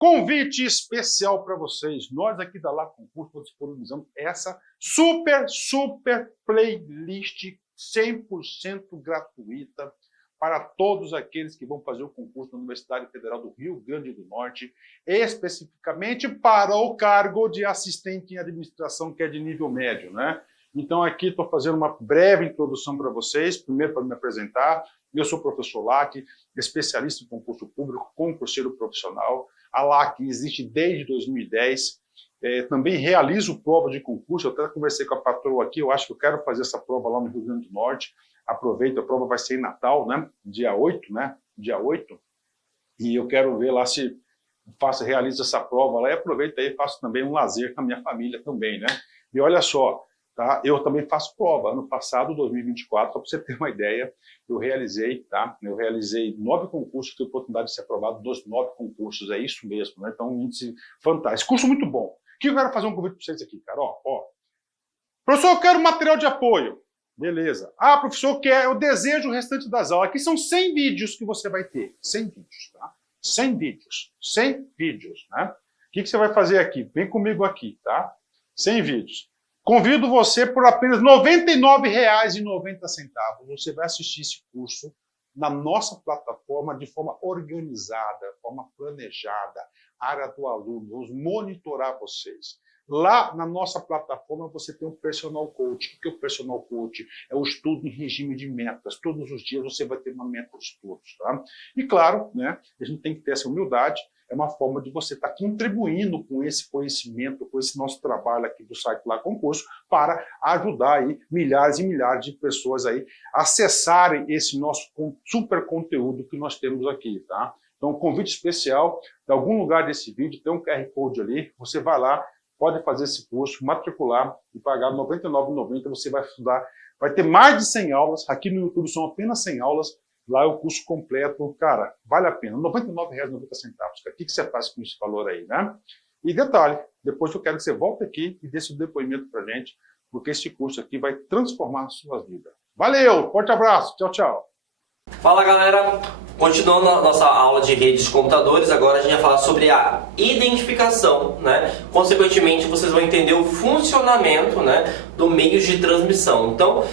Convite especial para vocês. Nós aqui da Lá Concurso disponibilizamos essa super playlist 100% gratuita para todos aqueles que vão fazer o concurso na Universidade Federal do Rio Grande do Norte, especificamente para o cargo de assistente em administração, que é de nível médio, né? Então aqui estou fazendo uma breve introdução para vocês, primeiro para me apresentar. Eu sou o professor LAC, especialista em concurso público, concurseiro profissional. A LAC existe desde 2010, também realizo prova de concurso. Eu até conversei com a patroa aqui, eu acho que eu quero fazer essa prova lá no Rio Grande do Norte. Aproveito, a prova vai ser em Natal, né? Dia 8, né? Dia 8. E eu quero ver lá se realizo essa prova lá e aproveito aí e faço também um lazer com a minha família também, né? E olha só, tá? Eu também faço prova. Ano passado, 2024, só para você ter uma ideia, eu realizei, tá? Eu realizei 9 concursos, tive a oportunidade de ser aprovado dos 9 concursos, é isso mesmo, né? Então, um índice fantástico. Curso muito bom. O que eu quero fazer um convite para vocês aqui, cara? Ó. Professor, eu quero material de apoio. Beleza. Ah, professor, eu desejo o restante das aulas. Aqui são 100 vídeos que você vai ter. 100 vídeos, tá? 100 vídeos. 100 vídeos, né? O que você vai fazer aqui? Vem comigo aqui, tá? 100 vídeos. Convido você por apenas R$ 99,90. Você vai assistir esse curso na nossa plataforma de forma organizada, forma planejada, área do aluno. Vamos monitorar vocês. Lá na nossa plataforma você tem um personal coach. O que é o personal coach? É o estudo em regime de metas. Todos os dias você vai ter uma meta de estudos, tá? E claro, né, a gente tem que ter essa humildade. É uma forma de você estar contribuindo com esse conhecimento, com esse nosso trabalho aqui do site Lá Concurso, para ajudar aí milhares e milhares de pessoas aí a acessarem esse nosso super conteúdo que nós temos aqui, tá? Então, um convite especial, de algum lugar desse vídeo, tem um QR Code ali, você vai lá, pode fazer esse curso, matricular e pagar R$ 99,90, você vai estudar, vai ter mais de 100 aulas, aqui no YouTube são apenas 100 aulas, lá é o curso completo, cara, vale a pena, R$ 99,90. O que você faz com esse valor aí, né? E detalhe, depois eu quero que você volte aqui e dê seu depoimento pra gente, porque esse curso aqui vai transformar a sua vida. Valeu, forte abraço, tchau, tchau. Fala galera, continuando a nossa aula de redes de computadores, agora a gente vai falar sobre a identificação, né? Consequentemente vocês vão entender o funcionamento, né, do meio de transmissão. Então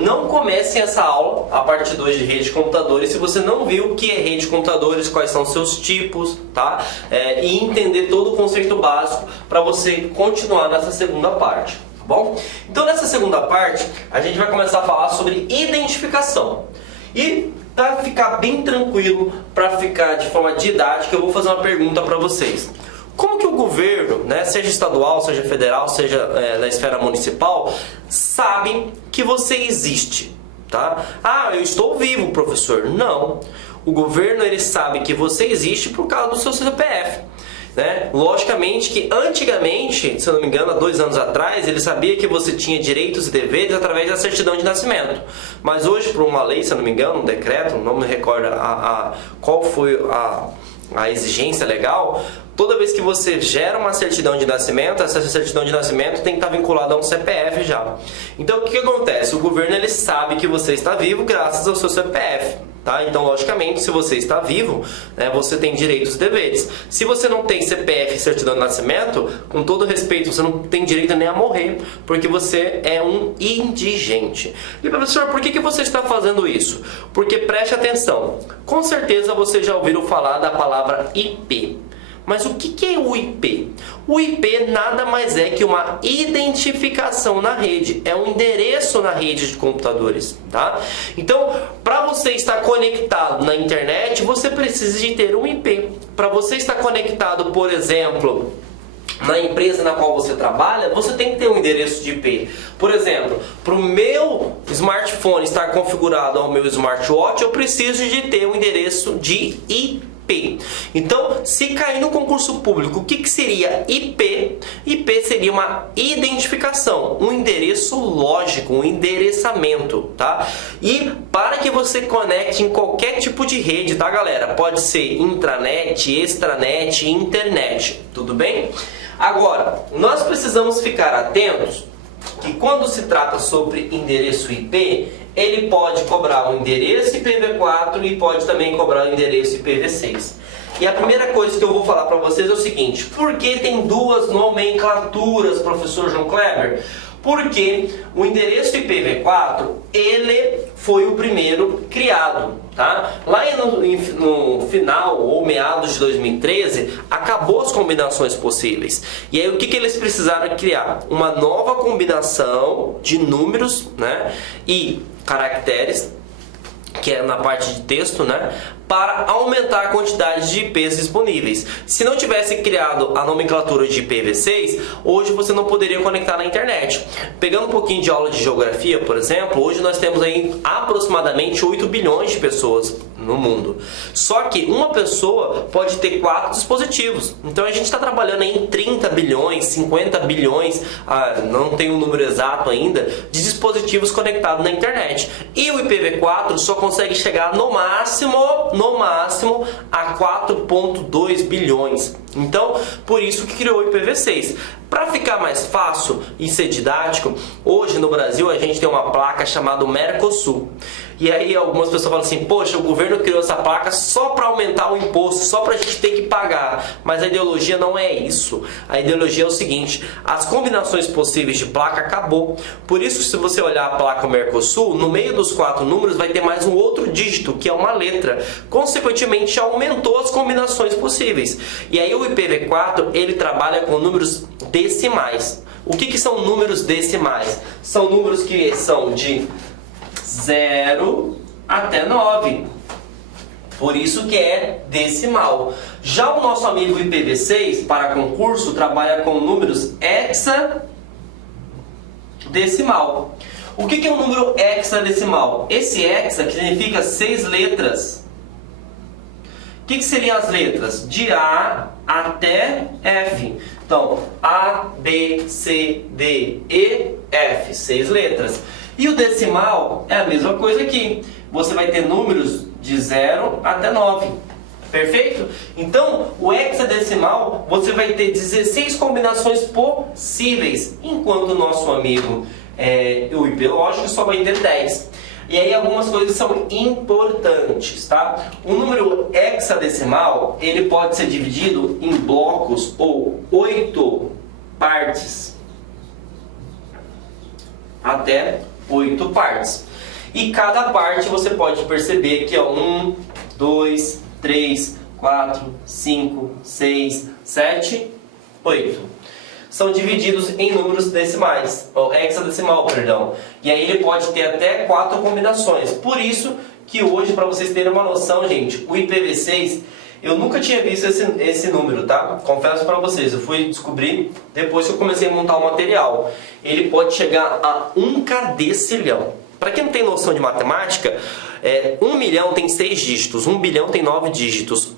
não comecem essa aula, a parte 2 de rede de computadores, se você não viu o que é rede de computadores, quais são seus tipos, tá? E entender todo o conceito básico para você continuar nessa segunda parte, tá bom? Então nessa segunda parte a gente vai começar a falar sobre identificação. E para ficar bem tranquilo, para ficar de forma didática, eu vou fazer uma pergunta para vocês. Como que o governo, né, seja estadual, seja federal, seja na esfera municipal, sabe que você existe? Tá? Ah, eu estou vivo, professor. Não. O governo ele sabe que você existe por causa do seu CPF. Né? Logicamente que antigamente, se eu não me engano, há 2 anos atrás, ele sabia que você tinha direitos e deveres através da certidão de nascimento. Mas hoje, por uma lei, se eu não me engano, um decreto, não me recordo qual foi a exigência legal, toda vez que você gera uma certidão de nascimento, essa certidão de nascimento tem que estar vinculada a um CPF já. Então o que acontece? O governo ele sabe que você está vivo graças ao seu CPF. Tá? Então, logicamente, se você está vivo, né, você tem direitos e deveres. Se você não tem CPF e certidão de nascimento, com todo respeito, você não tem direito nem a morrer, porque você é um indigente. E professor, por que você está fazendo isso? Porque preste atenção, com certeza você já ouviu falar da palavra IP. Mas o que é o IP? O IP nada mais é que uma identificação na rede, é um endereço na rede de computadores, tá? Então, para você estar conectado na internet, você precisa de ter um IP. Para você estar conectado, por exemplo, na empresa na qual você trabalha, você tem que ter um endereço de IP. Por exemplo, para o meu smartphone estar configurado ao meu smartwatch, eu preciso de ter um endereço de IP. Então, se cair no concurso público, o que seria IP? IP seria uma identificação, um endereço lógico, um endereçamento, tá? E para que você conecte em qualquer tipo de rede, tá, galera? Pode ser intranet, extranet, internet, tudo bem? Agora, nós precisamos ficar atentos que quando se trata sobre endereço IP, ele pode cobrar o endereço IPv4 e pode também cobrar o endereço IPv6. E a primeira coisa que eu vou falar para vocês é o seguinte: por que tem duas nomenclaturas, professor João Kleber? Porque o endereço IPv4, ele foi o primeiro criado, tá? Lá no final ou meados de 2013, acabou as combinações possíveis. E aí o que eles precisaram criar? Uma nova combinação de números, né, e caracteres, que é na parte de texto, né, para aumentar a quantidade de IPs disponíveis. Se não tivesse criado a nomenclatura de IPv6, hoje você não poderia conectar na internet. Pegando um pouquinho de aula de geografia, por exemplo, hoje nós temos aí aproximadamente 8 bilhões de pessoas no mundo. Só que uma pessoa pode ter 4 dispositivos. Então a gente está trabalhando aí em 30 bilhões, 50 bilhões, não tem um número exato ainda, de dispositivos conectados na internet. E o IPv4 só consegue chegar no máximo a 4,2 bilhões. Então, por isso que criou o IPv6. Para ficar mais fácil e ser didático, hoje no Brasil a gente tem uma placa chamada Mercosul. E aí algumas pessoas falam assim: poxa, o governo criou essa placa só para aumentar o imposto, só para a gente ter que pagar. Mas a ideologia não é isso. A ideologia é o seguinte: as combinações possíveis de placa acabou. Por isso, se você olhar a placa Mercosul, no meio dos 4 números vai ter mais um outro dígito, que é uma letra. Consequentemente, aumentou as combinações possíveis. E aí o IPv4, ele trabalha com números decimais. O que são números decimais? São números que são de 0 até 9. Por isso que é decimal. Já o nosso amigo IPv6, para concurso, trabalha com números hexadecimal. O que é um número hexadecimal? Esse hexa que significa 6 letras. O que seriam as letras? De A até F. Então, A, B, C, D, E, F. 6 letras. E o decimal é a mesma coisa aqui. Você vai ter números de 0 até 9. Perfeito? Então, o hexadecimal, você vai ter 16 combinações possíveis. Enquanto o nosso amigo, o IP lógico, só vai ter 10. E aí algumas coisas são importantes, tá? O número hexadecimal, ele pode ser dividido em blocos ou 8 partes. Até 8 partes. E cada parte você pode perceber que é 1, 2, 3, 4, 5, 6, 7, 8. São divididos em números decimais, ou hexadecimal, perdão. E aí ele pode ter até 4 combinações. Por isso que hoje, para vocês terem uma noção, gente, o IPv6, eu nunca tinha visto esse número, tá? Confesso para vocês, eu fui descobrir depois que eu comecei a montar o material. Ele pode chegar a 1 cadecilhão. Para quem não tem noção de matemática, 1 milhão tem 6 dígitos, 1 bilhão tem 9 dígitos,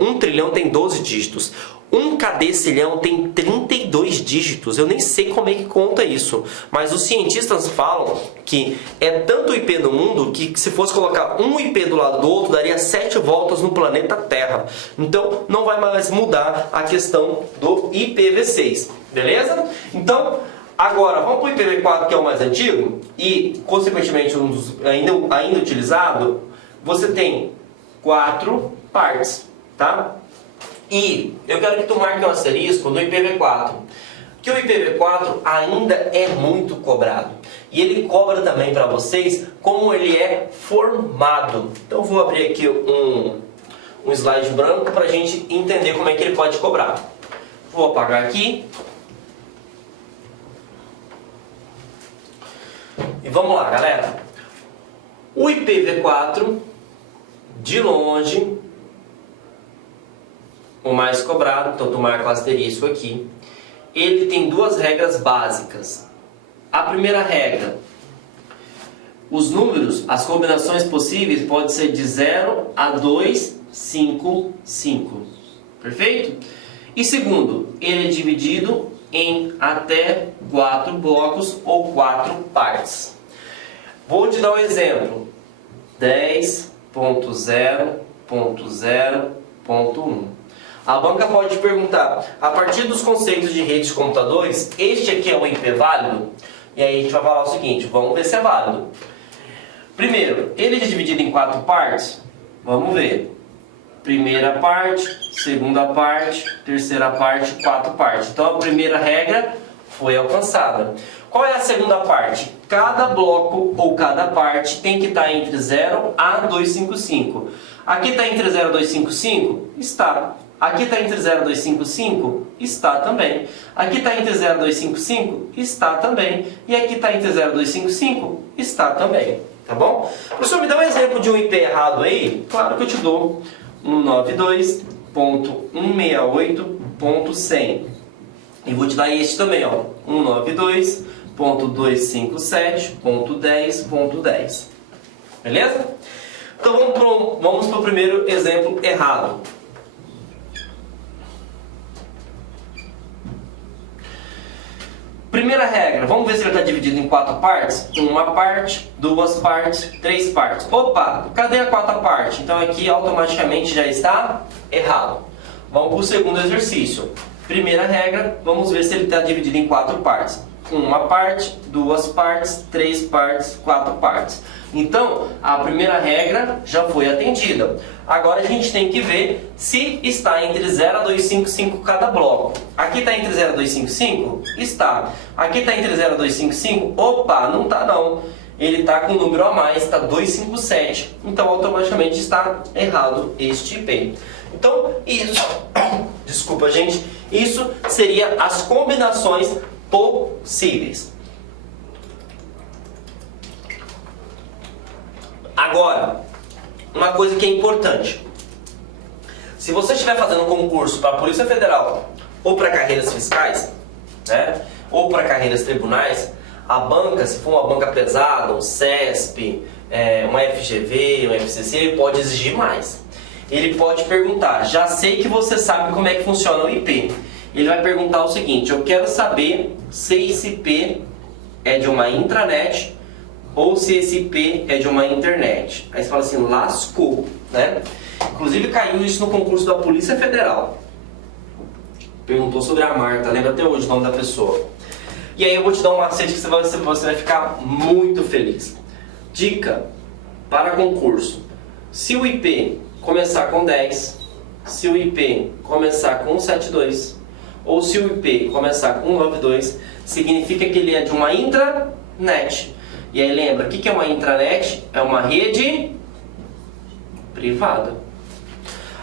1 trilhão tem 12 dígitos. 1 cadecilhão tem 32 dígitos. Eu nem sei como é que conta isso. Mas os cientistas falam que é tanto IP no mundo que se fosse colocar um IP do lado do outro, daria 7 voltas no planeta Terra. Então não vai mais mudar a questão do IPv6. Beleza? Então, agora vamos para o IPv4, que é o mais antigo e, consequentemente, um dos ainda utilizado. Você tem 4 partes, tá? E eu quero que tu marque um asterisco no IPv4, que o IPv4 ainda é muito cobrado. E ele cobra também para vocês como ele é formado. Então eu vou abrir aqui um slide branco para a gente entender como é que ele pode cobrar. Vou apagar aqui. E vamos lá, galera. O IPv4, de longe, o mais cobrado, então tu marca o asterisco aqui. Ele tem 2 regras básicas. A primeira regra: os números, as combinações possíveis podem ser de 0 a 255. Perfeito? E segundo, ele é dividido em até 4 blocos ou 4 partes. Vou te dar um exemplo. 10.0.0.1. A banca pode te perguntar: a partir dos conceitos de redes de computadores, este aqui é um IP válido? E aí a gente vai falar o seguinte: vamos ver se é válido. Primeiro, ele é dividido em 4 partes? Vamos ver. primeira parte, segunda parte, terceira parte, quarta parte. Então a primeira regra foi alcançada. Qual é a segunda parte? Cada bloco ou cada parte tem que estar entre 0 a 255. Aqui está entre 0 e 255? Está. Aqui está entre 0 e 255? Está também. Aqui está entre 0 e 255? Está também. E aqui está entre 0 e 255? Está também. Tá bom? Professor, me dá um exemplo de um IP errado aí? Claro que eu te dou. 192.168.100. E vou te dar este também, ó. 192.257.10.10. Beleza? Então vamos para o primeiro exemplo errado. Primeira regra, vamos ver se ele está dividido em 4 partes? Uma parte, 2 partes, 3 partes. Opa, cadê a quarta parte? Então aqui automaticamente já está errado. Vamos para o segundo exercício. Primeira regra, vamos ver se ele está dividido em 4 partes. Uma parte, 2 partes, 3 partes, 4 partes. Então, a primeira regra já foi atendida. Agora a gente tem que ver se está entre 0 a 255 cada bloco. Aqui está entre 0 a 255? Está. Aqui está entre 0 a 255? Opa, não está não. Ele está com um número a mais, está 257. Então, automaticamente está errado este IP. Então, isso... Desculpa, gente. Isso seria as combinações possíveis. Agora, uma coisa que é importante. Se você estiver fazendo um concurso para a Polícia Federal ou para carreiras fiscais, né, ou para carreiras tribunais, a banca, se for uma banca pesada, um CESP, uma FGV, um FCC, ele pode exigir mais. Ele pode perguntar, já sei que você sabe como é que funciona o IP. Ele vai perguntar o seguinte, eu quero saber se esse IP é de uma intranet ou se esse IP é de uma internet. Aí você fala assim, lascou, né? Inclusive caiu isso no concurso da Polícia Federal. Perguntou sobre a Marta, lembra até hoje o nome da pessoa. E aí eu vou te dar um macete que você vai ficar muito feliz. Dica para concurso. Se o IP começar com 10, se o IP começar com 72, ou se o IP começar com 92, significa que ele é de uma intranet. E aí lembra, o que é uma intranet? É uma rede privada.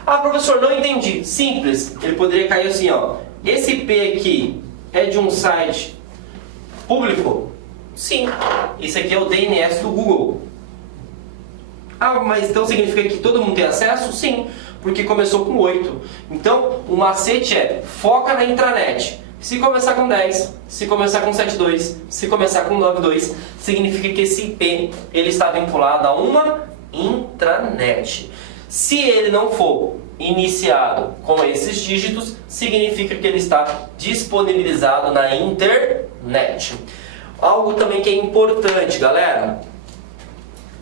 Ah, professor, não entendi. Simples, ele poderia cair assim, ó. Esse IP aqui é de um site público? Sim. Esse aqui é o DNS do Google. Ah, mas então significa que todo mundo tem acesso? Sim, porque começou com 8. Então, o macete é, foca na intranet. Se começar com 10, se começar com 72, se começar com 92, significa que esse IP ele está vinculado a uma intranet. Se ele não for iniciado com esses dígitos, significa que ele está disponibilizado na internet. Algo também que é importante, galera,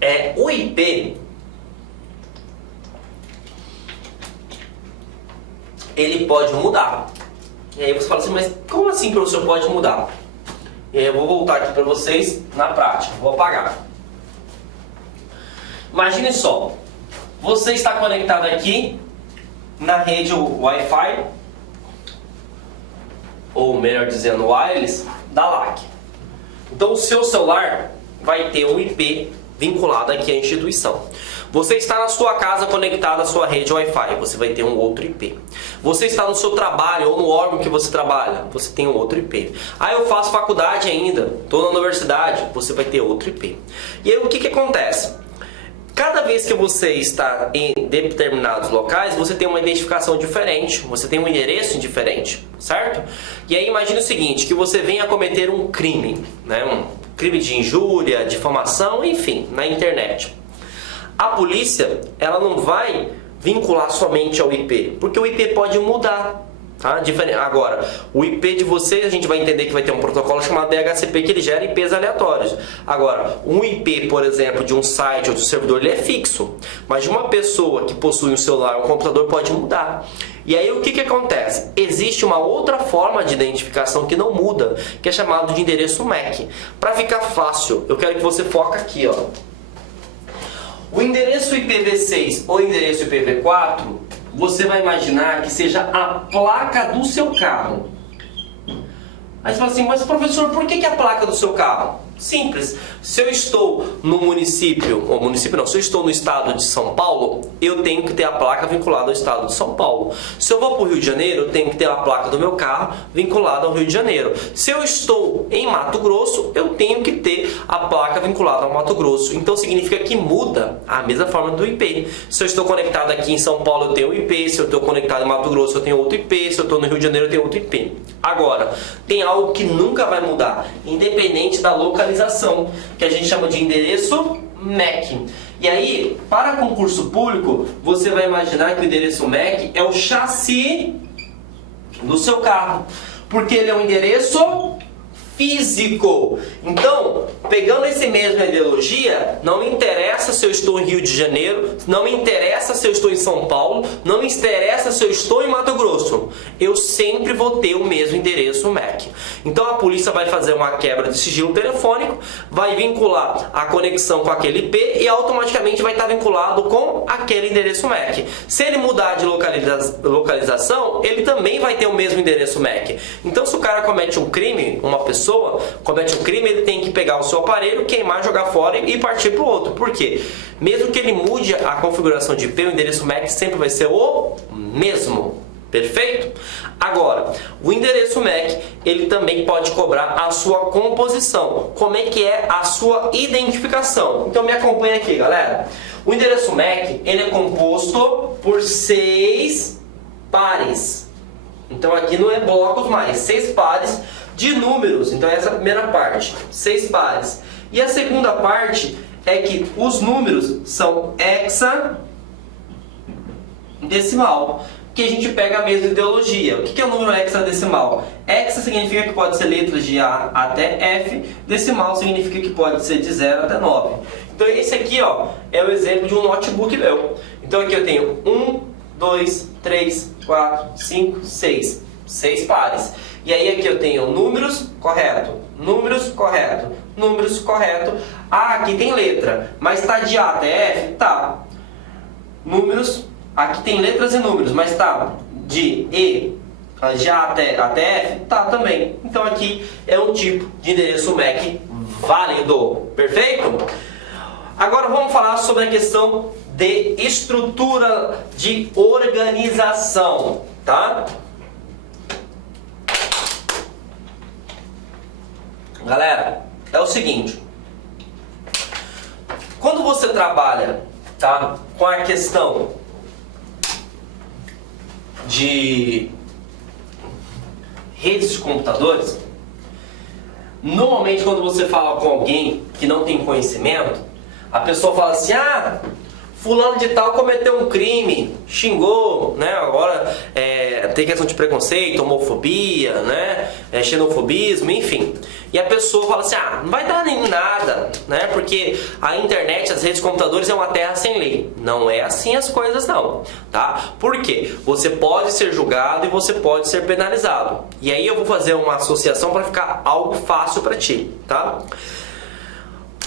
é o IP. Ele pode mudar. E aí você fala assim, mas como assim, professor, pode mudar? E aí eu vou voltar aqui para vocês na prática, vou apagar. Imagine só, você está conectado aqui na rede Wi-Fi, ou melhor dizendo, wireless, da LAC. Então o seu celular vai ter um IP vinculado aqui à instituição. Você está na sua casa conectado à sua rede Wi-Fi, você vai ter um outro IP. Você está no seu trabalho ou no órgão que você trabalha, você tem um outro IP. Ah, eu faço faculdade ainda, estou na universidade, você vai ter outro IP. E aí o que acontece? Cada vez que você está em determinados locais, você tem uma identificação diferente, você tem um endereço diferente, certo? E aí imagine o seguinte, que você venha cometer um crime, né? Um crime de injúria, difamação, enfim, na internet. A polícia, ela não vai vincular somente ao IP, porque o IP pode mudar. Tá? Agora, o IP de vocês, a gente vai entender que vai ter um protocolo chamado DHCP que ele gera IPs aleatórios. Agora, um IP, por exemplo, de um site ou de um servidor, ele é fixo. Mas de uma pessoa que possui um celular ou um computador pode mudar. E aí o que acontece? Existe uma outra forma de identificação que não muda, que é chamado de endereço MAC. Para ficar fácil, eu quero que você foque aqui, ó. O endereço IPv6 ou endereço IPv4 você vai imaginar que seja a placa do seu carro. Aí você fala assim, mas professor, por que a placa do seu carro? Simples. Se eu estou no município, ou município não, se eu estou no estado de São Paulo, eu tenho que ter a placa vinculada ao estado de São Paulo. Se eu vou para o Rio de Janeiro, eu tenho que ter a placa do meu carro vinculada ao Rio de Janeiro. Se eu estou em Mato Grosso, eu tenho que ter a placa vinculada ao Mato Grosso. Então significa que muda a mesma forma do IP. Se eu estou conectado aqui em São Paulo, eu tenho um IP. Se eu estou conectado em Mato Grosso, eu tenho outro IP. Se eu estou no Rio de Janeiro, eu tenho outro IP. Agora, tem algo que nunca vai mudar, independente da localização, que a gente chama de endereço MAC. E aí, para concurso público, você vai imaginar que o endereço MAC é o chassi do seu carro, porque ele é um endereço físico. Então, pegando esse mesmo ideologia, não me interessa se eu estou em Rio de Janeiro, não me interessa se eu estou em São Paulo, não me interessa se eu estou em Mato Grosso. Eu sempre vou ter o mesmo endereço MAC. Então a polícia vai fazer uma quebra de sigilo telefônico, vai vincular a conexão com aquele IP e automaticamente vai estar vinculado com aquele endereço MAC. Se ele mudar de localização, ele também vai ter o mesmo endereço MAC. Então se o cara comete um crime, uma pessoa comete um crime, ele tem que pegar o seu aparelho, queimar, jogar fora e partir para o outro. Por quê? Mesmo que ele mude a configuração de IP, o endereço MAC sempre vai ser o mesmo. Perfeito? Agora, o endereço MAC, ele também pode cobrar a sua composição. Como é que é a sua identificação? Então me acompanha aqui, galera. O endereço MAC, ele é composto por 6 pares. Então aqui não é blocos mais, 6 pares de números. Então essa é a primeira parte, 6 pares. E a segunda parte é que os números são hexadecimal, que a gente pega a mesma ideologia. O que é o número hexadecimal? Hexa significa que pode ser letras de A até F, decimal significa que pode ser de 0 até 9. Então esse aqui, ó, é o exemplo de um notebook meu. Então aqui eu tenho 1, 2, 3, 4, 5, 6. 6 pares. E aí aqui eu tenho números, correto, números, correto, números, correto. Ah, aqui tem letra, mas está de A até F? Tá. Números, aqui tem letras e números, mas está de E, de A até F? Tá também. Então aqui é um tipo de endereço MAC válido. Perfeito? Agora vamos falar sobre a questão de estrutura de organização, tá? Galera, é o seguinte, quando você trabalha, tá, com a questão de redes de computadores, normalmente quando você fala com alguém que não tem conhecimento, a pessoa fala assim, ah, fulano de tal cometeu um crime, xingou, né? Agora tem questão de preconceito, homofobia, né? Xenofobismo, enfim. E a pessoa fala assim, ah, não vai dar nem nada, né? Porque a internet, as redes de computadores é uma terra sem lei. Não é assim as coisas não, tá? Por quê? Você pode ser julgado e você pode ser penalizado. E aí eu vou fazer uma associação para ficar algo fácil para ti, tá?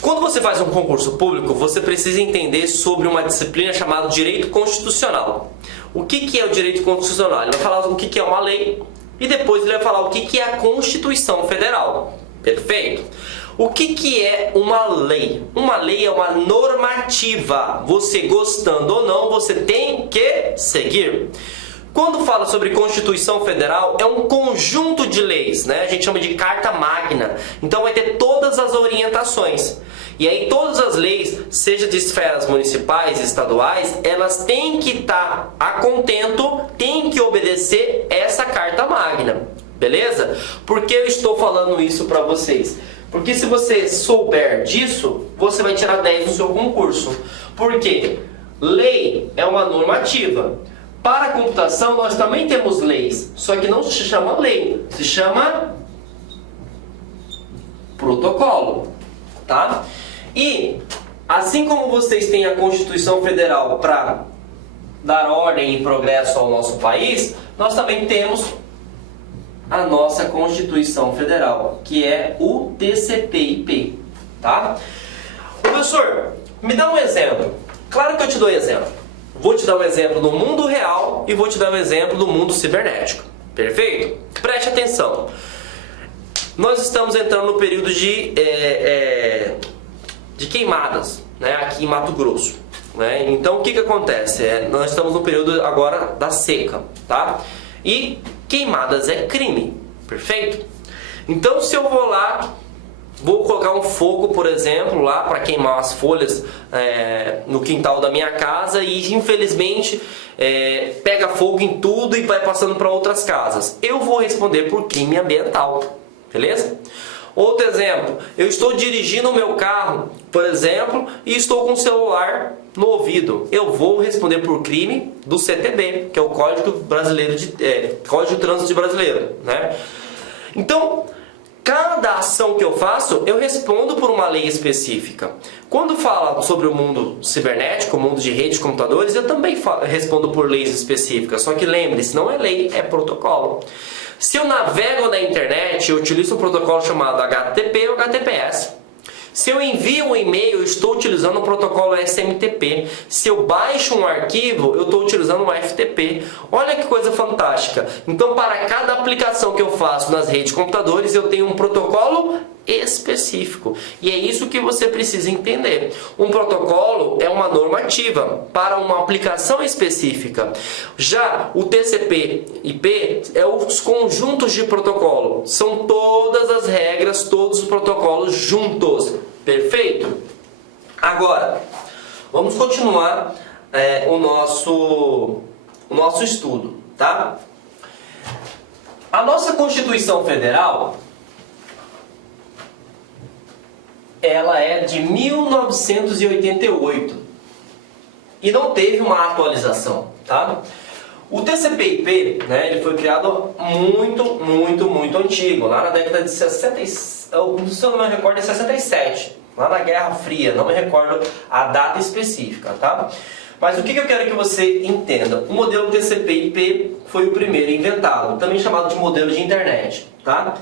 Quando você faz um concurso público, você precisa entender sobre uma disciplina chamada Direito Constitucional. O que é o Direito Constitucional? Ele vai falar o que é uma lei e depois ele vai falar o que é a Constituição Federal. Perfeito? O que é uma lei? Uma lei é uma normativa. Você gostando ou não, você tem que seguir. Quando fala sobre Constituição Federal, é um conjunto de leis, né? A gente chama de Carta Magna. Então vai ter todas as orientações. E aí todas as leis, seja de esferas municipais, estaduais, elas têm que estar a contento, têm que obedecer essa Carta Magna. Beleza? Por que eu estou falando isso para vocês? Porque se você souber disso, você vai tirar 10 no seu concurso. Por quê? Lei é uma normativa. Para a computação nós também temos leis, só que não se chama lei, se chama protocolo, tá? E assim como vocês têm a Constituição Federal para dar ordem e progresso ao nosso país, nós também temos a nossa Constituição Federal, que é o TCP/IP, tá? Professor, me dá um exemplo. Claro que eu te dou exemplo. Vou te dar um exemplo do mundo real e vou te dar um exemplo do mundo cibernético. Perfeito? Preste atenção. Nós estamos entrando no período de queimadas, né, aqui em Mato Grosso. Né? Então o que acontece? Nós estamos no período agora da seca, tá? E queimadas é crime, perfeito? Então se eu vou lá, vou colocar um fogo, por exemplo, lá para queimar as folhas no quintal da minha casa e infelizmente pega fogo em tudo e vai passando para outras casas, eu vou responder por crime ambiental, beleza? Outro exemplo, eu estou dirigindo o meu carro, por exemplo, e estou com o celular no ouvido. Eu vou responder por crime do CTB, que é o Código Brasileiro Código de Trânsito Brasileiro, né? Então, cada ação que eu faço, eu respondo por uma lei específica. Quando fala sobre o mundo cibernético, o mundo de redes de computadores, eu também respondo por leis específicas. Só que lembre-se, não é lei, é protocolo. Se eu navego na internet, eu utilizo um protocolo chamado HTTP ou HTTPS. Se eu envio um e-mail, eu estou utilizando o protocolo SMTP. Se eu baixo um arquivo, eu estou utilizando um FTP. Olha que coisa fantástica. Então, para cada aplicação que eu faço nas redes de computadores, eu tenho um protocolo específico. E é isso que você precisa entender. Um protocolo é uma normativa para uma aplicação específica. Já o TCP/IP é os conjuntos de protocolo. São todas as regras, todos os protocolos juntos. Perfeito? Agora, vamos continuar o nosso estudo, tá? A nossa Constituição Federal, ela é de 1988 e não teve uma atualização, tá? O TCP/IP, né, ele foi criado muito antigo, lá na década de 60, se eu não me recordo, é 67, lá na Guerra Fria, não me recordo a data específica, tá? Mas o que eu quero que você entenda? O modelo TCP/IP foi o primeiro inventado, também chamado de modelo de internet, tá?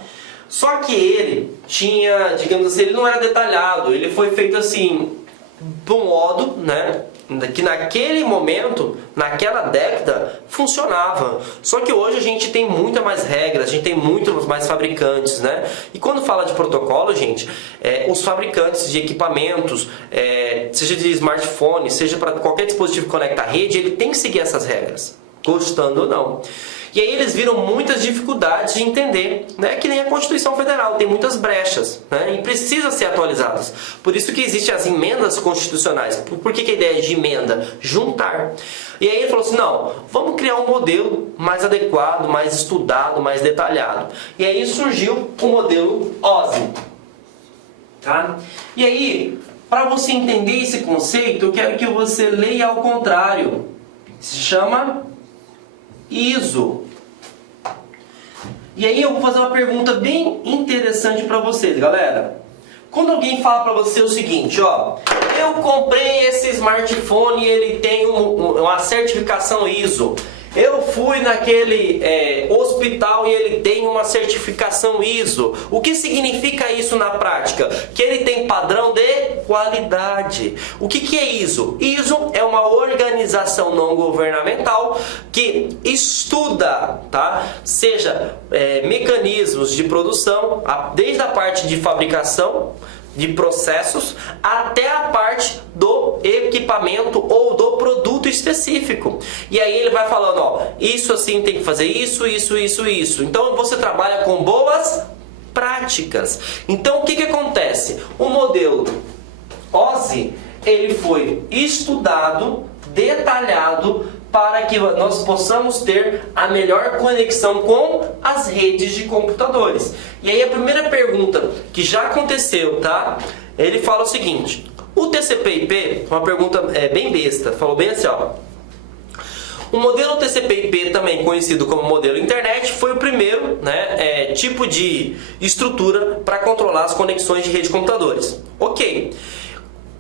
Só que ele tinha, digamos assim, ele não era detalhado, ele foi feito assim, de um modo, né, que naquele momento, naquela década, funcionava. Só que hoje a gente tem muita mais regras, a gente tem muitos mais fabricantes, né? E quando fala de protocolo, gente, os fabricantes de equipamentos, seja de smartphone, seja para qualquer dispositivo que conecta à rede, ele tem que seguir essas regras, gostando ou não. E aí eles viram muitas dificuldades de entender, né? Que nem a Constituição Federal, tem muitas brechas, né? E precisa ser atualizadas. Por isso que existem as emendas constitucionais. Por que a ideia de emenda? Juntar. E aí ele falou assim, não, vamos criar um modelo mais adequado, mais estudado, mais detalhado. E aí surgiu o modelo OSI. Tá? E aí, para você entender esse conceito, eu quero que você leia ao contrário. Se chama ISO. E aí eu vou fazer uma pergunta bem interessante para vocês, galera. Quando alguém fala para você o seguinte, ó, eu comprei esse smartphone e ele tem uma certificação ISO. Eu fui naquele hospital e ele tem uma certificação ISO. O que significa isso na prática? Que ele tem padrão de qualidade. O que é ISO? ISO é uma organização não governamental que estuda, tá? Seja mecanismos de produção, desde a parte de fabricação, de processos, até a parte do equipamento ou do produto específico. E aí ele vai falando, ó, isso assim tem que fazer isso. Então você trabalha com boas práticas. Então o que acontece? O modelo OSI, ele foi estudado, detalhado, para que nós possamos ter a melhor conexão com as redes de computadores. E aí a primeira pergunta que já aconteceu, tá? Ele fala o seguinte, o TCP/IP, uma pergunta bem besta, falou bem assim, ó. O modelo TCP/IP, também conhecido como modelo internet, foi o primeiro, né, tipo de estrutura para controlar as conexões de rede de computadores. Ok.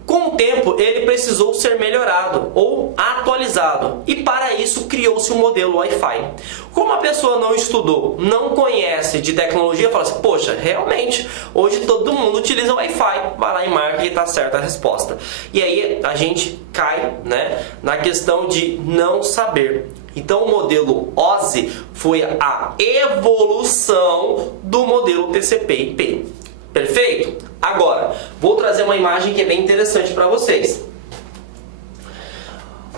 Com o tempo, ele precisou ser melhorado ou atualizado, e para isso criou-se um modelo Wi-Fi. Como a pessoa não estudou, não conhece de tecnologia, fala assim, poxa, realmente, hoje todo mundo utiliza Wi-Fi, vai lá e marca e está certa a resposta. E aí a gente cai, né, na questão de não saber. Então o modelo OSI foi a evolução do modelo TCP/IP. Perfeito? Agora, vou trazer uma imagem que é bem interessante para vocês.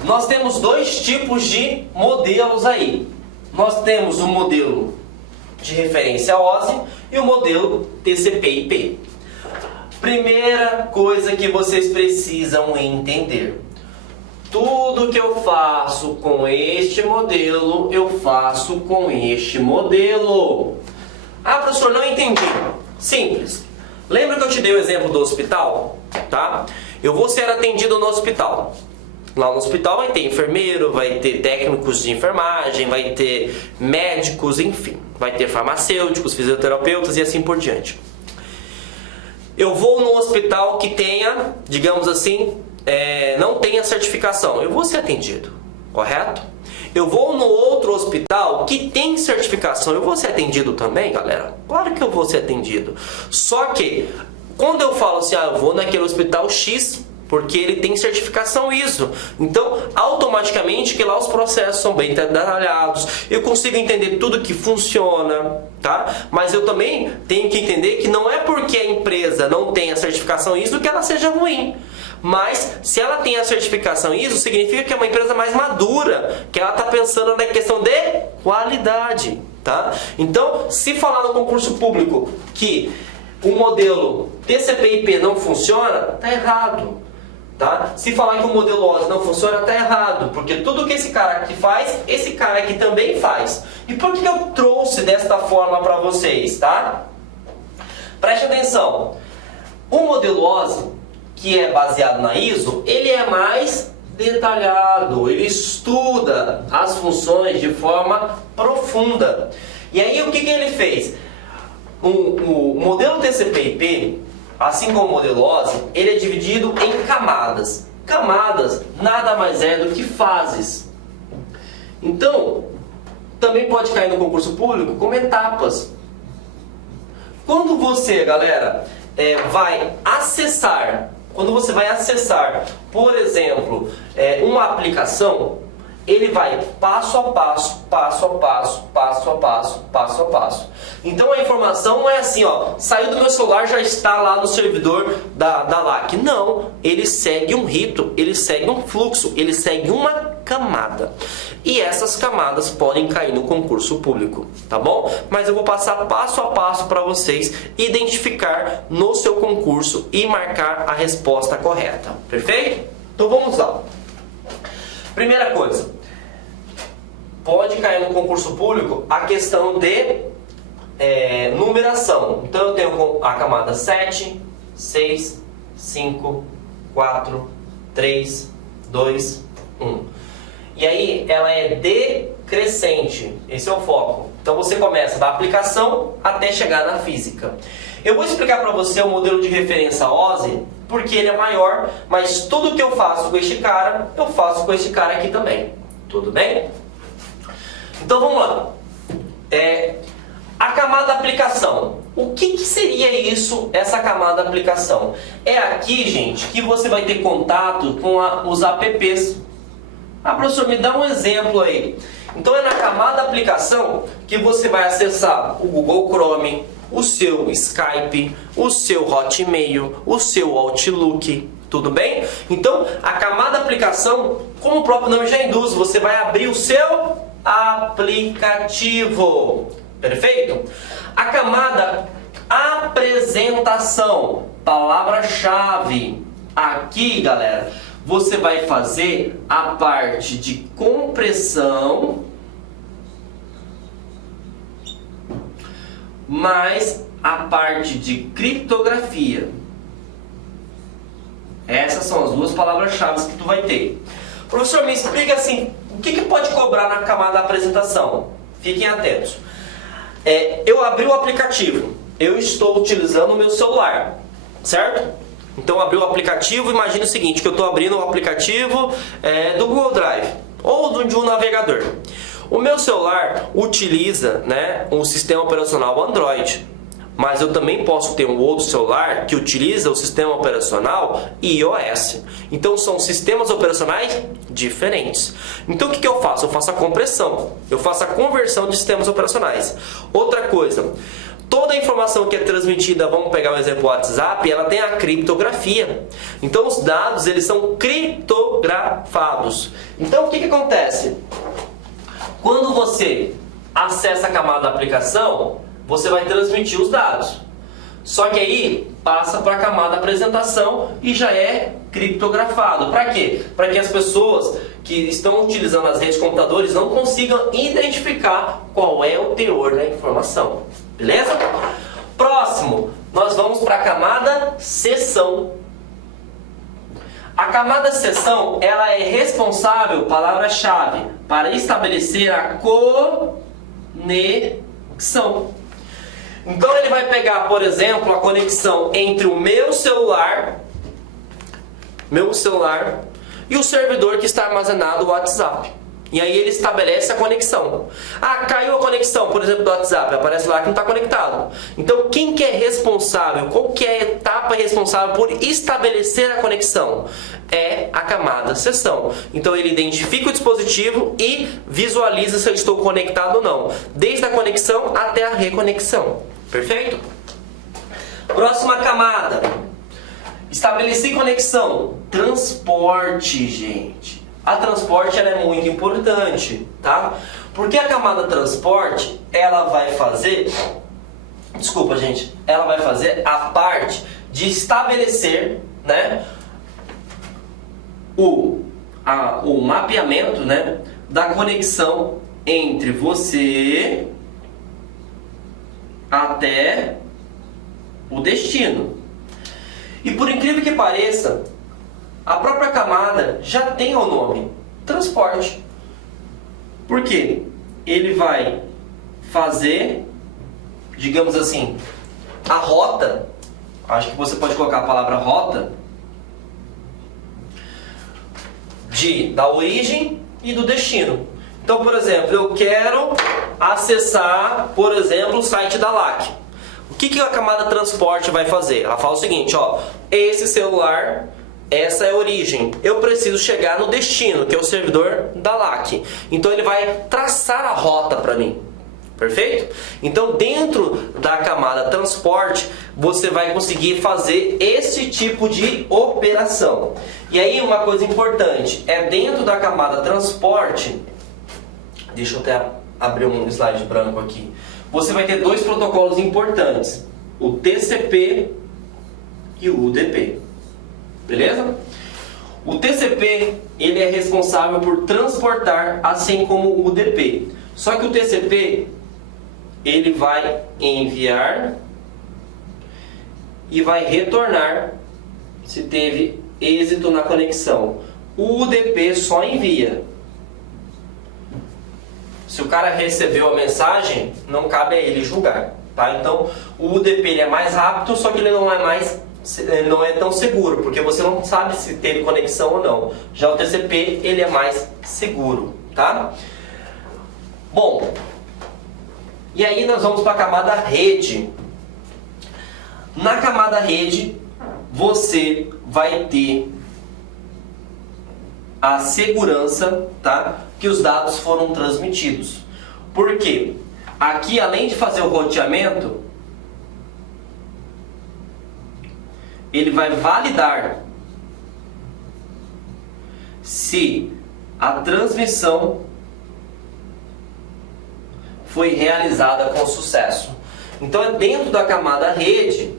Nós temos dois tipos de modelos aí. Nós temos o modelo de referência OSI e o modelo TCP/IP. Primeira coisa que vocês precisam entender. Tudo que eu faço com este modelo, eu faço com este modelo. Ah, professor, não entendi. Simples. Lembra que eu te dei o exemplo do hospital? Tá? Eu vou ser atendido no hospital. Lá no hospital vai ter enfermeiro, vai ter técnicos de enfermagem, vai ter médicos, enfim. Vai ter farmacêuticos, fisioterapeutas e assim por diante. Eu vou num hospital que tenha, digamos assim, não tenha certificação. Eu vou ser atendido, correto? Eu vou no outro hospital que tem certificação. Eu vou ser atendido também, galera? Claro que eu vou ser atendido. Só que, quando eu falo assim, eu vou naquele hospital X, porque ele tem certificação ISO. Então, automaticamente, que lá os processos são bem detalhados. Eu consigo entender tudo que funciona, tá? Mas eu também tenho que entender que não é porque a empresa não tem a certificação ISO que ela seja ruim. Mas, se ela tem a certificação ISO, significa que é uma empresa mais madura, que ela está pensando na questão de qualidade, tá? Então, se falar no concurso público que o modelo TCP/IP não funciona, tá errado, tá? Se falar que o modelo OSI não funciona, tá errado, porque tudo que esse cara aqui faz, esse cara aqui também faz. E por que eu trouxe desta forma para vocês, tá? Preste atenção. O modelo OSI, que é baseado na ISO, ele é mais detalhado, ele estuda as funções de forma profunda. E aí o que ele fez? O modelo TCP/IP, assim como o modelo OSI, ele é dividido em camadas. Camadas nada mais é do que fases. Então, também pode cair no concurso público como etapas. Quando você, galera, vai acessar, por exemplo, uma aplicação, ele vai passo a passo, passo a passo, passo a passo, passo a passo. Então a informação não é assim, ó, saiu do meu celular, já está lá no servidor da LAC. Não, ele segue um rito, ele segue um fluxo, ele segue uma camada. E essas camadas podem cair no concurso público, tá bom? Mas eu vou passar passo a passo para vocês identificar no seu concurso e marcar a resposta correta. Perfeito? Então vamos lá. Primeira coisa, pode cair no concurso público a questão de numeração. Então eu tenho a camada 7, 6, 5, 4, 3, 2, 1. E aí ela é decrescente, esse é o foco. Então você começa da aplicação até chegar na física. Eu vou explicar para você o modelo de referência OSI, porque ele é maior, mas tudo que eu faço com este cara, eu faço com este cara aqui também. Tudo bem? Então vamos lá. A camada aplicação. O que seria isso, essa camada aplicação? É aqui, gente, que você vai ter contato com os apps. Ah, professor, me dá um exemplo aí. Então é na camada aplicação que você vai acessar o Google Chrome, o seu Skype, o seu Hotmail, o seu Outlook, tudo bem? Então, a camada aplicação, como o próprio nome já induz, você vai abrir o seu aplicativo, perfeito? A camada apresentação, palavra-chave, aqui, galera, você vai fazer a parte de compressão mais a parte de criptografia. Essas são as duas palavras-chave que tu vai ter. Professor, me explica assim, o que pode cobrar na camada da apresentação? Fiquem atentos. Eu abri o aplicativo, eu estou utilizando o meu celular, certo? Então abri o aplicativo, imagine o seguinte, que eu estou abrindo o aplicativo do Google Drive ou de um navegador. O meu celular utiliza, né, um sistema operacional Android, mas eu também posso ter um outro celular que utiliza o sistema operacional iOS. Então são sistemas operacionais diferentes. Então o que eu faço? Eu faço a compressão, eu faço a conversão de sistemas operacionais. Outra coisa, toda a informação que é transmitida, vamos pegar um exemplo do WhatsApp, ela tem a criptografia. Então os dados, eles são criptografados. Então o que acontece? Quando você acessa a camada da aplicação, você vai transmitir os dados. Só que aí passa para a camada apresentação e já é criptografado. Para quê? Para que as pessoas que estão utilizando as redes de computadores não consigam identificar qual é o teor da informação. Beleza? Próximo, nós vamos para a camada seção. A camada seção, ela é responsável, palavra-chave, para estabelecer a conexão. Então ele vai pegar, por exemplo, a conexão entre o meu celular e o servidor que está armazenado no WhatsApp. E aí ele estabelece a conexão. Ah, caiu a conexão, por exemplo, do WhatsApp, aparece lá que não está conectado. Então quem que é responsável, qual que é a etapa responsável por estabelecer a conexão? É a camada seção. Então ele identifica o dispositivo e visualiza se eu estou conectado ou não. Desde a conexão até a reconexão. Perfeito? Próxima camada. Estabelecer conexão. Transporte, gente. A transporte ela é muito importante, tá? Porque a camada transporte, ela vai fazer... Desculpa, gente. Ela vai fazer a parte de estabelecer, né, o mapeamento, né, da conexão entre você até o destino. E por incrível que pareça, a própria camada já tem o nome, transporte. Por quê? Ele vai fazer, digamos assim, a rota, acho que você pode colocar a palavra rota, da origem e do destino. Então, por exemplo, eu quero acessar, por exemplo, o site da LAC. O que a camada transporte vai fazer? Ela fala o seguinte, ó, esse celular, essa é a origem. Eu preciso chegar no destino, que é o servidor da LAC. Então ele vai traçar a rota para mim. Perfeito? Então dentro da camada transporte, você vai conseguir fazer esse tipo de operação. E aí uma coisa importante, é dentro da camada transporte, deixa eu até abrir um slide branco aqui. Você vai ter dois protocolos importantes, o TCP e o UDP. Beleza? O TCP, ele é responsável por transportar, assim como o UDP. Só que o TCP, ele vai enviar e vai retornar se teve êxito na conexão. O UDP só envia. Se o cara recebeu a mensagem, não cabe a ele julgar, tá? Então, o UDP ele é mais rápido, só que ele não é tão seguro, porque você não sabe se teve conexão ou não. Já o TCP, ele é mais seguro, tá? Bom, e aí nós vamos para a camada rede. Na camada rede, você vai ter a segurança, tá, que os dados foram transmitidos. Por quê? Aqui, além de fazer o roteamento, ele vai validar se a transmissão foi realizada com sucesso. Então é dentro da camada rede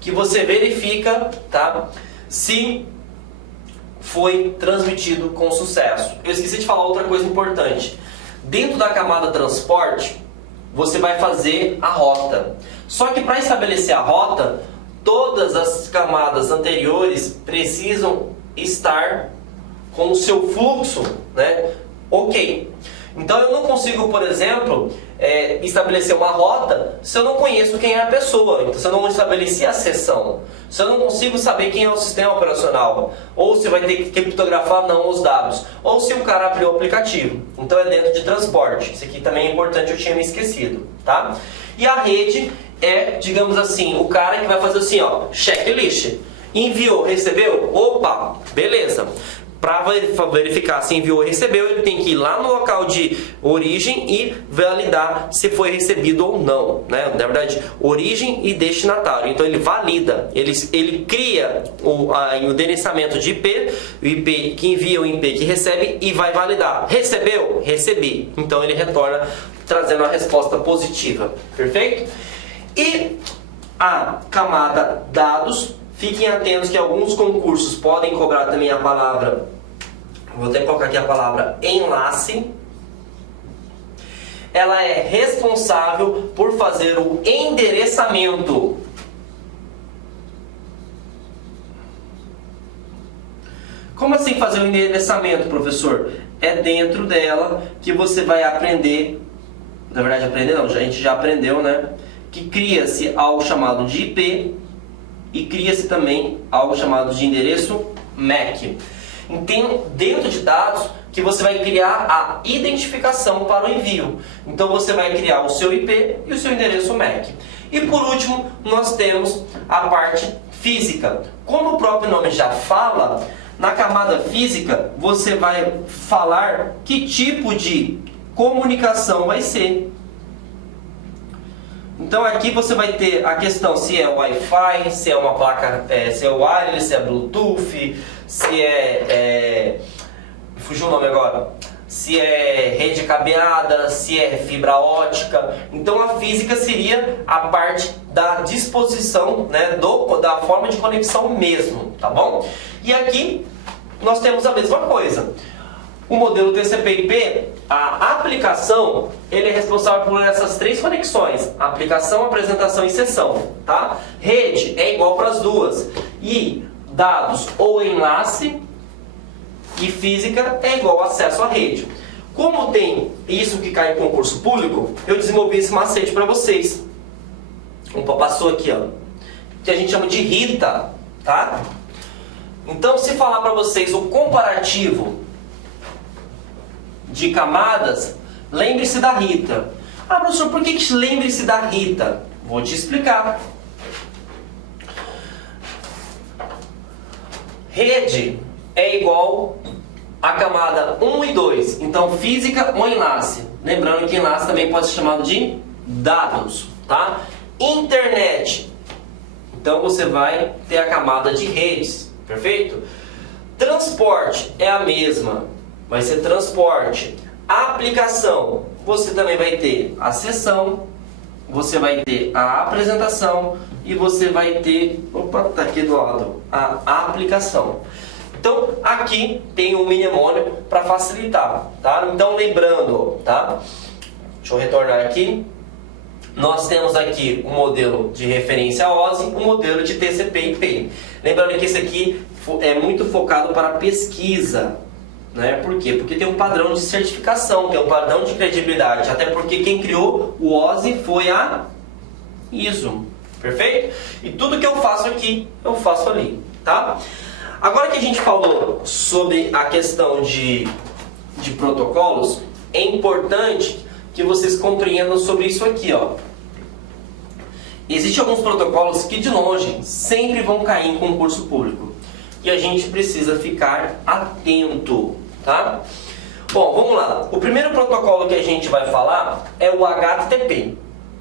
que você verifica, tá, se foi transmitido com sucesso. Eu esqueci de falar outra coisa importante. Dentro da camada transporte, você vai fazer a rota. Só que para estabelecer a rota, todas as camadas anteriores precisam estar com o seu fluxo, né, ok. Então eu não consigo, por exemplo, estabelecer uma rota se eu não conheço quem é a pessoa, então, se eu não estabeleci a sessão, se eu não consigo saber quem é o sistema operacional, ou se vai ter que criptografar não os dados, ou se o cara abriu o aplicativo. Então é dentro de transporte. Isso aqui também é importante, eu tinha me esquecido, tá? E a rede é, digamos assim, o cara que vai fazer assim, ó, checklist. Enviou, recebeu? Opa, beleza. Para verificar se enviou ou recebeu, ele tem que ir lá no local de origem e validar se foi recebido ou não, né? Na verdade, origem e destinatário. Então ele valida, ele cria o endereçamento de IP, o IP que envia, o IP que recebe e vai validar. Recebeu? Recebi. Então ele retorna trazendo a resposta positiva. Perfeito? E a camada dados. Fiquem atentos que alguns concursos podem cobrar também a palavra, vou até colocar aqui a palavra enlace. Ela é responsável por fazer o endereçamento. Como assim fazer o endereçamento, professor? É dentro dela que você vai aprender, na verdade aprender não, a gente já aprendeu, né? Que cria-se algo chamado de IP, e cria-se também algo chamado de endereço MAC. Então, dentro de dados, que você vai criar a identificação para o envio. Então, você vai criar o seu IP e o seu endereço MAC. E por último, nós temos a parte física. Como o próprio nome já fala, na camada física, você vai falar que tipo de comunicação vai ser. Então aqui você vai ter a questão se é Wi-Fi, se é uma placa, se é wireless, se é Bluetooth, se fugiu o nome agora, se é rede cabeada, se é fibra ótica. Então a física seria a parte da disposição, né, da forma de conexão mesmo, tá bom? E aqui nós temos a mesma coisa. O modelo TCP/IP, a aplicação, ele é responsável por essas três conexões: aplicação, apresentação e sessão, tá? Rede é igual para as duas, e dados ou enlace e física é igual acesso à rede. Como tem isso que cai em concurso público, eu desenvolvi esse macete para vocês. Opa, passou aqui, ó, que a gente chama de RITA, tá? Então, se falar para vocês o comparativo de camadas, lembre-se da RITA. Ah, professor, por que lembre-se da RITA? Vou te explicar. Rede é igual a camada 1 e 2. Então, física ou enlace. Lembrando que enlace também pode ser chamado de dados, tá? Internet. Então, você vai ter a camada de redes, perfeito? Transporte é a mesma. Vai ser transporte. Aplicação, você também vai ter a sessão, você vai ter a apresentação e você vai ter, opa, tá aqui do lado, a aplicação. Então, aqui tem um mnemônio para facilitar, tá? Então, lembrando, tá? Deixa eu retornar aqui. Nós temos aqui um modelo de referência OSI, um modelo de TCP/IP. Lembrando que esse aqui é muito focado para pesquisa. Né? Por quê? Porque tem um padrão de certificação, tem um padrão de credibilidade. Até porque quem criou o OSI foi a ISO. Perfeito? E tudo que eu faço aqui, eu faço ali. Tá? Agora que a gente falou sobre a questão de protocolos, é importante que vocês compreendam sobre isso aqui. Ó. Existem alguns protocolos que de longe sempre vão cair em concurso público. E a gente precisa ficar atento. Tá? Bom, vamos lá. O primeiro protocolo que a gente vai falar é o HTTP.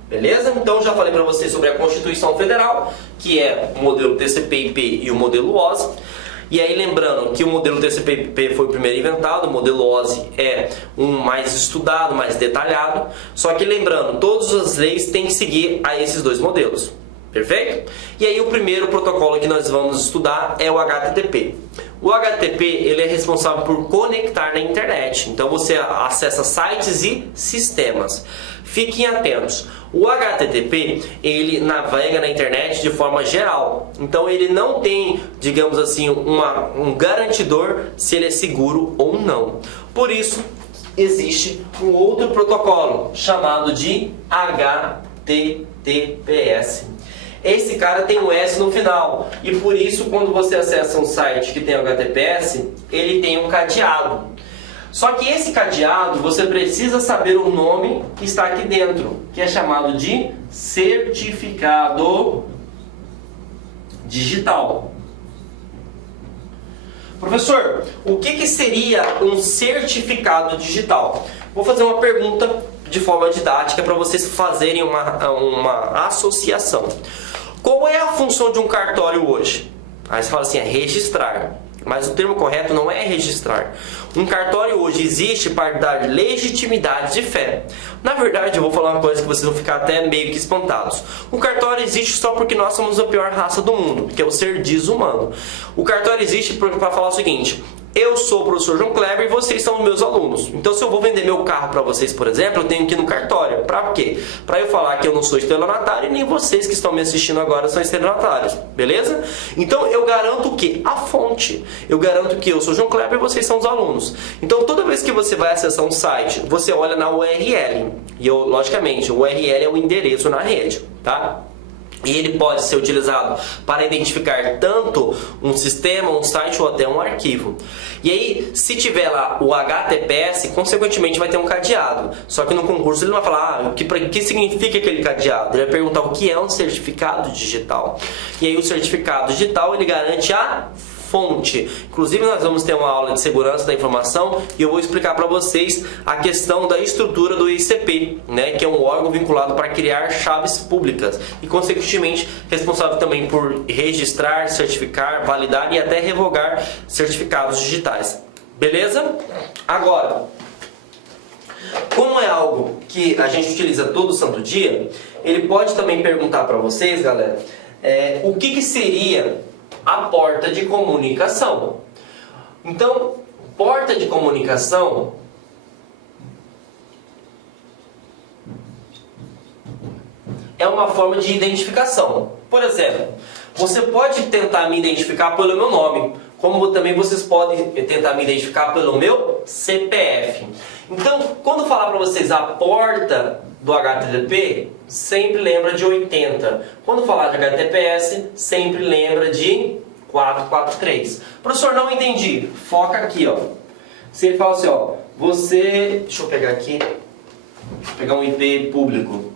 Beleza? Então já falei para vocês sobre a Constituição Federal, que é o modelo TCP/IP e o modelo OSI. E aí lembrando que o modelo TCP/IP foi o primeiro inventado, o modelo OSI é um mais estudado, mais detalhado. Só que lembrando, todas as leis têm que seguir a esses dois modelos. Perfeito? E aí o primeiro protocolo que nós vamos estudar é o HTTP. O HTTP ele é responsável por conectar na internet. Então você acessa sites e sistemas. Fiquem atentos. O HTTP ele navega na internet de forma geral. Então ele não tem, digamos assim, um garantidor se ele é seguro ou não. Por isso, existe um outro protocolo chamado de HTTPS. Esse cara tem um S no final e por isso quando você acessa um site que tem HTTPS, ele tem um cadeado. Só que esse cadeado você precisa saber o nome que está aqui dentro, que é chamado de certificado digital. Professor, o que seria um certificado digital? Vou fazer uma pergunta de forma didática para vocês fazerem uma associação. Qual é a função de um cartório hoje? Aí você fala assim, é registrar. Mas o termo correto não é registrar. Um cartório hoje existe para dar legitimidade de fé. Na verdade, eu vou falar uma coisa que vocês vão ficar até meio que espantados. O cartório existe só porque nós somos a pior raça do mundo, que é o ser desumano. O cartório existe para falar o seguinte: eu sou o professor João Kleber e vocês são meus alunos. Então, se eu vou vender meu carro para vocês, por exemplo, eu tenho que ir no cartório. Para quê? Para eu falar que eu não sou estelionatário e nem vocês que estão me assistindo agora são estelionatários. Beleza? Então, eu garanto o quê? A fonte. Eu garanto que eu sou João Kleber e vocês são os alunos. Então, toda vez que você vai acessar um site, você olha na URL. E, logicamente, o URL é o endereço na rede, tá? E ele pode ser utilizado para identificar tanto um sistema, um site ou até um arquivo. E aí, se tiver lá o HTTPS, consequentemente vai ter um cadeado. Só que no concurso ele não vai falar o que significa aquele cadeado. Ele vai perguntar o que é um certificado digital. E aí o certificado digital ele garante a fonte. Inclusive nós vamos ter uma aula de segurança da informação e eu vou explicar para vocês a questão da estrutura do ICP, né, que é um órgão vinculado para criar chaves públicas e consequentemente responsável também por registrar, certificar, validar e até revogar certificados digitais. Beleza? Agora, como é algo que a gente utiliza todo santo dia, ele pode também perguntar para vocês, galera, o que seria a porta de comunicação. Então, porta de comunicação é uma forma de identificação. Por exemplo, você pode tentar me identificar pelo meu nome, como também vocês podem tentar me identificar pelo meu CPF. Então, quando falar para vocês a porta do HTTP, sempre lembra de 80. Quando falar de HTTPS, sempre lembra de 443. Professor, não entendi. Foca aqui, ó. Se ele fala assim, ó, você... Deixa eu pegar aqui. Vou pegar um IP público.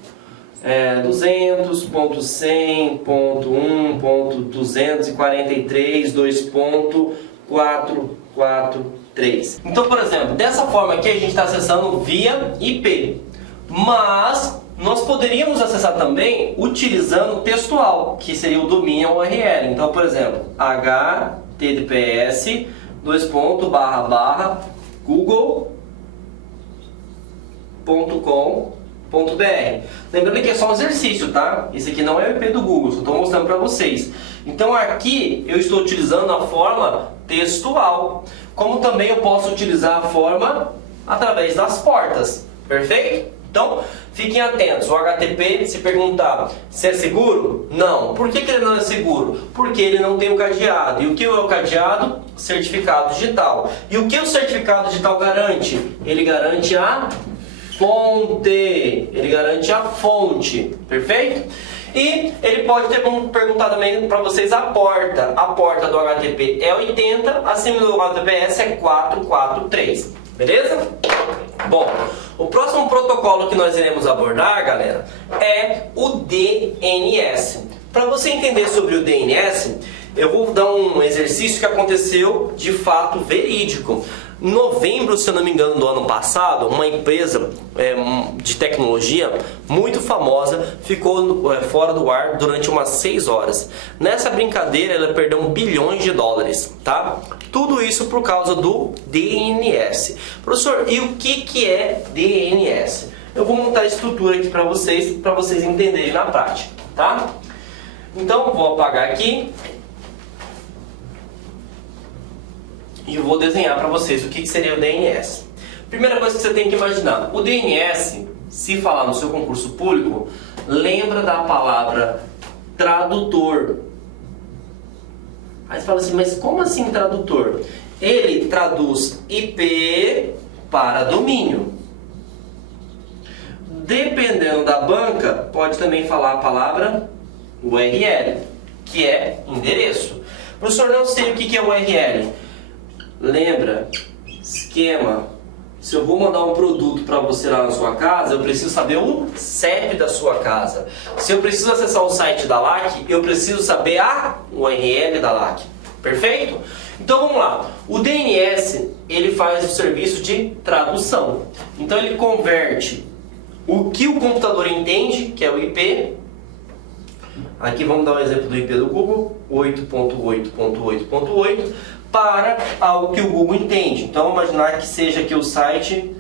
200.100.243.2.443. Então, por exemplo, dessa forma aqui a gente está acessando via IP. Mas nós poderíamos acessar também utilizando o textual, que seria o domínio URL. Então, por exemplo, https google.com.br. Lembrando que é só um exercício, tá? Esse aqui não é o IP do Google, só estou mostrando para vocês. Então aqui eu estou utilizando a forma textual, como também eu posso utilizar a forma através das portas, perfeito? Então, fiquem atentos. O HTTP, se perguntar se é seguro? Não. Por que ele não é seguro? Porque ele não tem o cadeado. E o que é o cadeado? Certificado digital. E o que o certificado digital garante? Ele garante a fonte. Ele garante a fonte. Perfeito? E ele pode ter perguntado também para vocês a porta. A porta do HTTP é 80, acima do HTTPS é 443. Beleza? Bom, o próximo protocolo que nós iremos abordar, galera, é o DNS. Para você entender sobre o DNS, eu vou dar um exercício que aconteceu de fato verídico. Em novembro, se eu não me engano, do ano passado, uma empresa de tecnologia muito famosa ficou fora do ar durante umas 6 horas. Nessa brincadeira, ela perdeu bilhões de dólares, tá? Tudo isso por causa do DNS. Professor, e o que é DNS? Eu vou montar a estrutura aqui para vocês entenderem na prática, tá? Então, vou apagar aqui. E eu vou desenhar para vocês o que seria o DNS. Primeira coisa que você tem que imaginar. O DNS, se falar no seu concurso público, lembra da palavra tradutor. Aí você fala assim, mas como assim tradutor? Ele traduz IP para domínio. Dependendo da banca, pode também falar a palavra URL, que é endereço. Professor, não sei o que é URL. Lembra, esquema. Se eu vou mandar um produto para você lá na sua casa, eu preciso saber o CEP da sua casa. Se eu preciso acessar o site da LAC, eu preciso saber a URL da LAC. Perfeito? Então vamos lá. O DNS, ele faz o serviço de tradução. Então ele converte o que o computador entende, que é o IP. Aqui vamos dar um exemplo do IP do Google, 8.8.8.8, para algo que o Google entende. Então vamos imaginar que seja aqui o site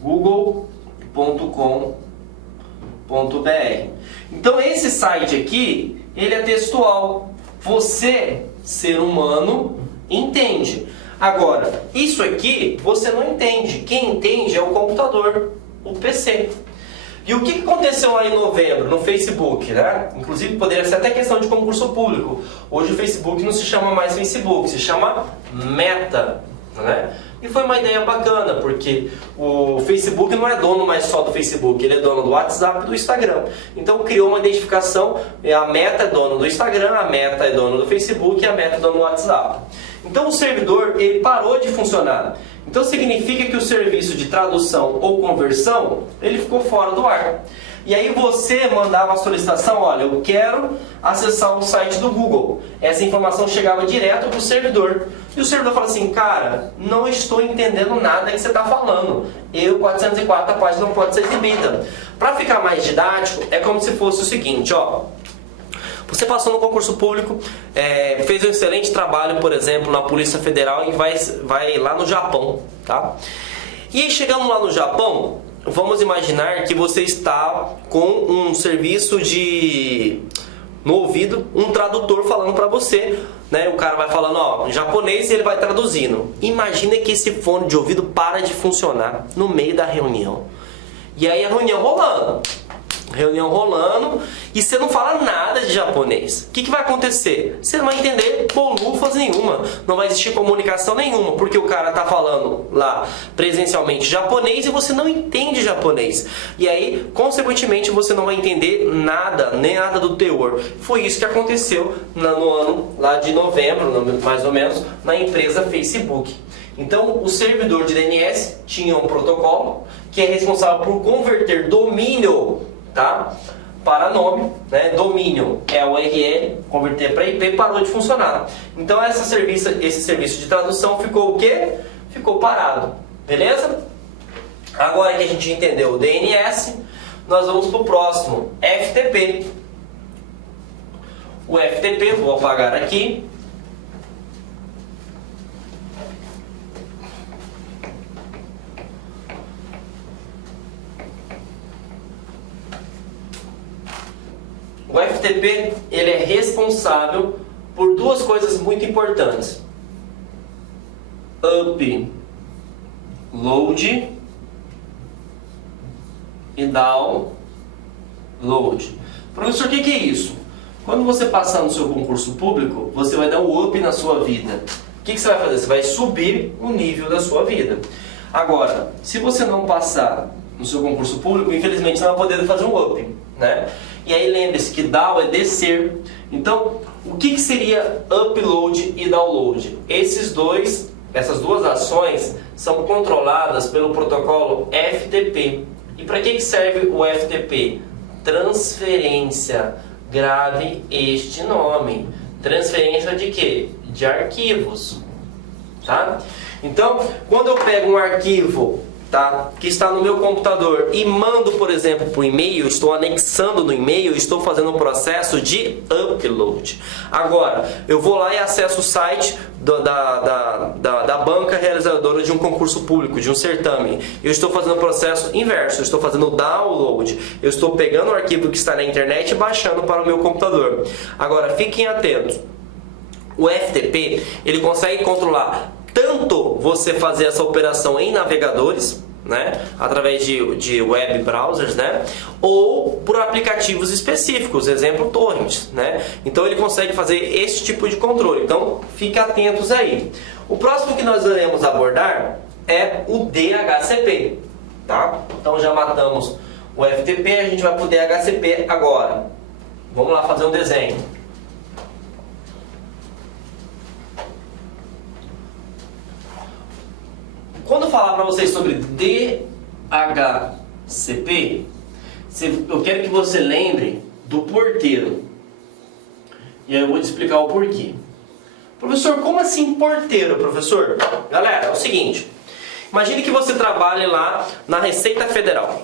google.com.br. Então esse site aqui, ele é textual. Você, ser humano, entende. Agora, isso aqui você não entende. Quem entende é o computador, o PC. E o que aconteceu lá em novembro no Facebook, né? Inclusive poderia ser até questão de concurso público. Hoje o Facebook não se chama mais Facebook, se chama Meta, né? E foi uma ideia bacana, porque o Facebook não é dono mais só do Facebook, ele é dono do WhatsApp e do Instagram. Então criou uma identificação, a Meta é dono do Instagram, a Meta é dono do Facebook e a Meta é dono do WhatsApp. Então o servidor, ele parou de funcionar. Então significa que o serviço de tradução ou conversão, ele ficou fora do ar. E aí você mandava a solicitação, olha, eu quero acessar o site do Google. Essa informação chegava direto para o servidor. E o servidor fala assim, cara, não estou entendendo nada que você está falando. Eu 404, a página não pode ser exibida. Para ficar mais didático, é como se fosse o seguinte, ó. Você passou no concurso público, fez um excelente trabalho, por exemplo, na Polícia Federal e vai lá no Japão, tá? E aí, chegando lá no Japão, vamos imaginar que você está com um serviço no ouvido, um tradutor falando para você, né? O cara vai falando, ó, em japonês e ele vai traduzindo. Imagina que esse fone de ouvido para de funcionar no meio da reunião. E aí a reunião rolando, e você não fala nada de japonês. O que vai acontecer? Você não vai entender bolufas nenhuma, não vai existir comunicação nenhuma, porque o cara está falando lá presencialmente japonês e você não entende japonês. E aí, consequentemente, você não vai entender nada, nem nada do teor. Foi isso que aconteceu no ano lá de novembro, mais ou menos, na empresa Facebook. Então, o servidor de DNS tinha um protocolo que é responsável por converter domínio, tá, para nome, né? Domínio é URL, converter para IP, parou de funcionar. Então esse serviço de tradução ficou o quê? Ficou parado, beleza? Agora que a gente entendeu o DNS, nós vamos para o próximo, FTP. O FTP, vou apagar aqui. O FTP, ele é responsável por duas coisas muito importantes. Upload e download. Professor, o que é isso? Quando você passar no seu concurso público, você vai dar um up na sua vida. O que você vai fazer? Você vai subir o nível da sua vida. Agora, se você não passar no seu concurso público, infelizmente você não vai poder fazer um up, né? E aí lembre-se que down é descer. Então, o que seria upload e download? Essas duas ações são controladas pelo protocolo FTP. E para que serve o FTP? Transferência. Grave este nome. Transferência de quê? De arquivos. Tá? Então, quando eu pego um arquivo, tá, que está no meu computador e mando, por exemplo, por e-mail, estou anexando no e-mail, estou fazendo um processo de upload. Agora, eu vou lá e acesso o site da banca realizadora de um concurso público, de um certame. Eu estou fazendo o processo inverso, eu estou fazendo o download. Eu estou pegando o arquivo que está na internet e baixando para o meu computador. Agora, fiquem atentos. O FTP, ele consegue controlar tanto você fazer essa operação em navegadores, né, através de web browsers, né, ou por aplicativos específicos, exemplo torrents, né. Então ele consegue fazer esse tipo de controle. Então fiquem atentos aí. O próximo que nós iremos abordar é o DHCP, tá? Então já matamos o FTP, a gente vai para o DHCP agora. Vamos lá fazer um desenho. Quando eu falar para vocês sobre DHCP, eu quero que você lembre do porteiro. E aí eu vou te explicar o porquê. Professor, como assim porteiro, professor? Galera, é o seguinte. Imagine que você trabalhe lá na Receita Federal.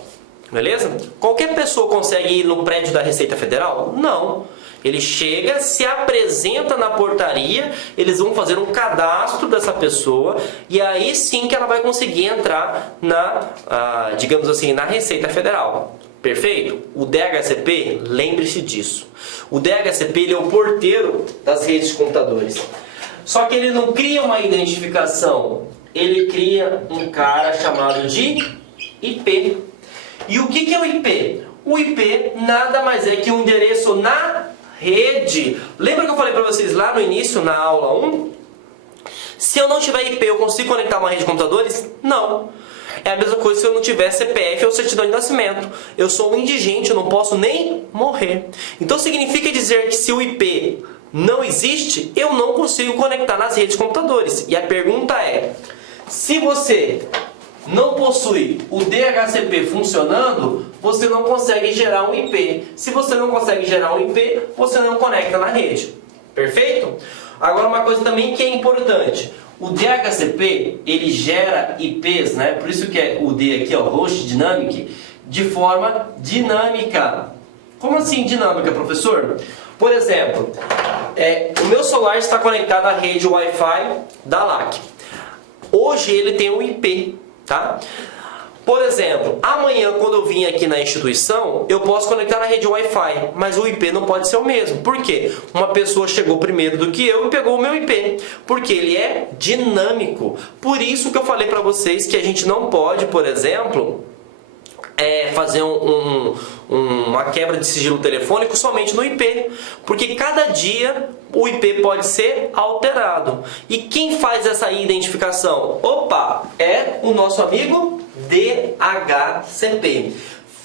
Beleza? Qualquer pessoa consegue ir no prédio da Receita Federal? Não. Ele chega, se apresenta na portaria, eles vão fazer um cadastro dessa pessoa e aí sim que ela vai conseguir entrar na, digamos assim, na Receita Federal. Perfeito? O DHCP, lembre-se disso. O DHCP ele é o porteiro das redes de computadores. Só que ele não cria uma identificação, ele cria um cara chamado de IP. E o que é o IP? O IP nada mais é que um endereço na rede. Lembra que eu falei para vocês lá no início, na aula 1? Se eu não tiver IP, eu consigo conectar uma rede de computadores? Não. É a mesma coisa se eu não tiver CPF ou certidão de nascimento. Eu sou um indigente, eu não posso nem morrer. Então significa dizer que se o IP não existe, eu não consigo conectar nas redes de computadores. E a pergunta é, se você não possui o DHCP funcionando, você não consegue gerar um IP. Se você não consegue gerar um IP, você não conecta na rede. Perfeito? Agora uma coisa também que é importante. O DHCP, ele gera IPs, né? Por isso que é o D aqui, ó, Host Dynamic, de forma dinâmica. Como assim dinâmica, professor? Por exemplo, o meu celular está conectado à rede Wi-Fi da LAC. Hoje ele tem um IP. Tá? Por exemplo, amanhã quando eu vim aqui na instituição, eu posso conectar na rede Wi-Fi, mas o IP não pode ser o mesmo. Por quê? Uma pessoa chegou primeiro do que eu e pegou o meu IP, porque ele é dinâmico. Por isso que eu falei para vocês que a gente não pode, por exemplo, fazer uma quebra de sigilo telefônico somente no IP, porque cada dia o IP pode ser alterado. E quem faz essa identificação? Opa, é o nosso amigo DHCP.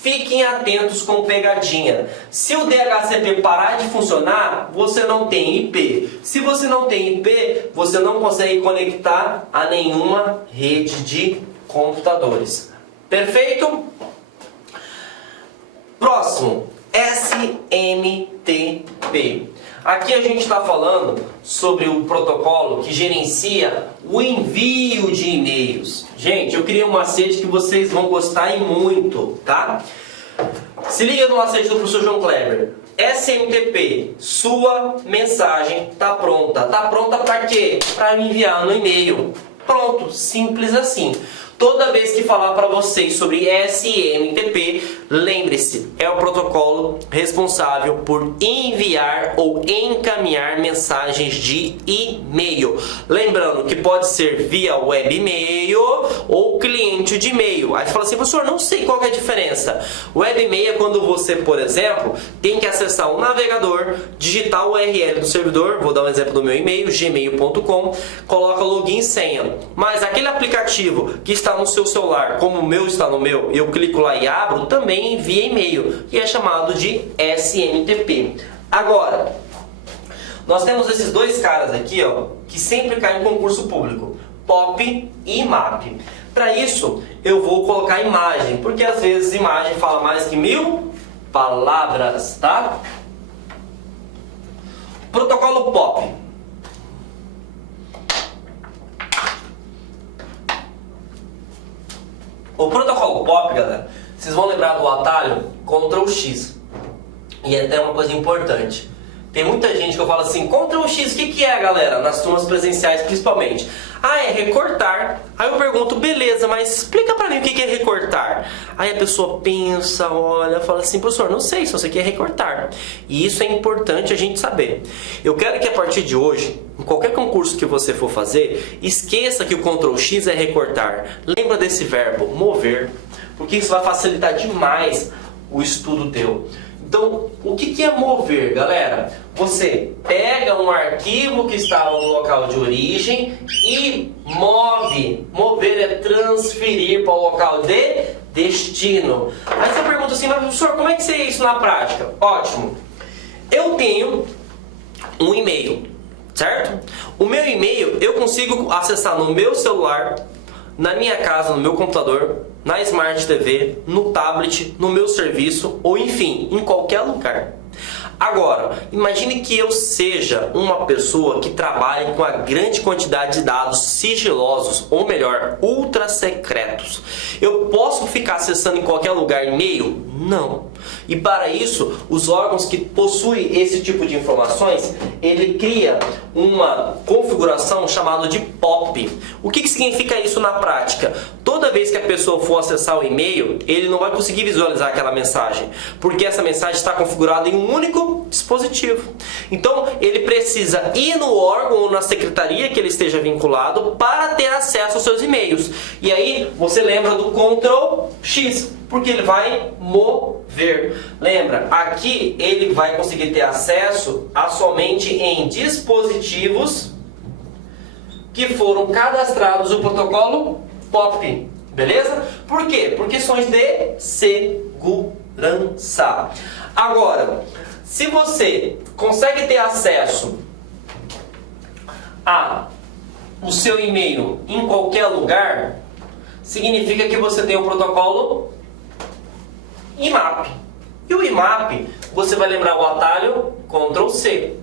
Fiquem atentos com pegadinha. Se o DHCP parar de funcionar, você não tem IP. Se você não tem IP, você não consegue conectar a nenhuma rede de computadores. Perfeito? Próximo, SMTP. Aqui a gente está falando sobre o protocolo que gerencia o envio de e-mails. Gente, eu criei um macete que vocês vão gostar e muito, tá? Se liga no macete do professor João Kleber. SMTP, sua mensagem está pronta. Está pronta para quê? Para me enviar no e-mail. Pronto, simples assim. Toda vez que falar para vocês sobre SMTP, lembre-se, é o protocolo responsável por enviar ou encaminhar mensagens de e-mail. Lembrando que pode ser via web e-mail ou cliente de e-mail. Aí você fala assim, professor, não sei qual que é a diferença. Web e-mail é quando você, por exemplo, tem que acessar um navegador, digitar o URL do servidor, vou dar um exemplo do meu e-mail, gmail.com, coloca login e senha. Mas aquele aplicativo que está no seu celular, como o meu está no meu, eu clico lá e abro, também envia e-mail, que é chamado de SMTP. Agora, nós temos esses dois caras aqui, ó, que sempre caem em concurso público, POP e IMAP. Para isso, eu vou colocar imagem, porque às vezes imagem fala mais que 1000 palavras, tá? Protocolo POP. O protocolo POP, galera, vocês vão lembrar do atalho Ctrl X. E é até uma coisa importante. Tem muita gente que eu falo assim, Ctrl X, o que é, galera? Nas turmas presenciais, principalmente. Ah, é recortar. Aí eu pergunto, beleza, mas explica pra mim o que é recortar. Aí a pessoa pensa, olha, fala assim, professor, não sei se você quer recortar. E isso é importante a gente saber. Eu quero que a partir de hoje, em qualquer concurso que você for fazer, esqueça que o Ctrl X é recortar. Lembra desse verbo, mover, porque isso vai facilitar demais o estudo teu. Então, o que é mover, galera? Você pega um arquivo que estava no local de origem e move. Mover é transferir para o local de destino. Aí você pergunta assim, mas professor, como é que seria isso na prática? Ótimo. Eu tenho um e-mail, certo? O meu e-mail eu consigo acessar no meu celular, na minha casa, no meu computador, na Smart TV, no tablet, no meu serviço ou enfim, em qualquer lugar. Agora, imagine que eu seja uma pessoa que trabalhe com a grande quantidade de dados sigilosos, ou melhor, ultra secretos. Eu posso ficar acessando em qualquer lugar e-mail? Não. E para isso, os órgãos que possuem esse tipo de informações, ele cria uma configuração chamada de POP. O que significa isso na prática? Toda vez que a pessoa for acessar o e-mail, ele não vai conseguir visualizar aquela mensagem, porque essa mensagem está configurada em um único dispositivo. Então, ele precisa ir no órgão ou na secretaria que ele esteja vinculado para ter acesso aos seus e-mails. E aí, você lembra do Ctrl X, porque ele vai mover. Lembra, aqui ele vai conseguir ter acesso a somente em dispositivos que foram cadastrados no protocolo POP, beleza? Por quê? Por questões de segurança. Agora, se você consegue ter acesso a o seu e-mail em qualquer lugar, significa que você tem o protocolo IMAP. E o IMAP, você vai lembrar o atalho Ctrl C.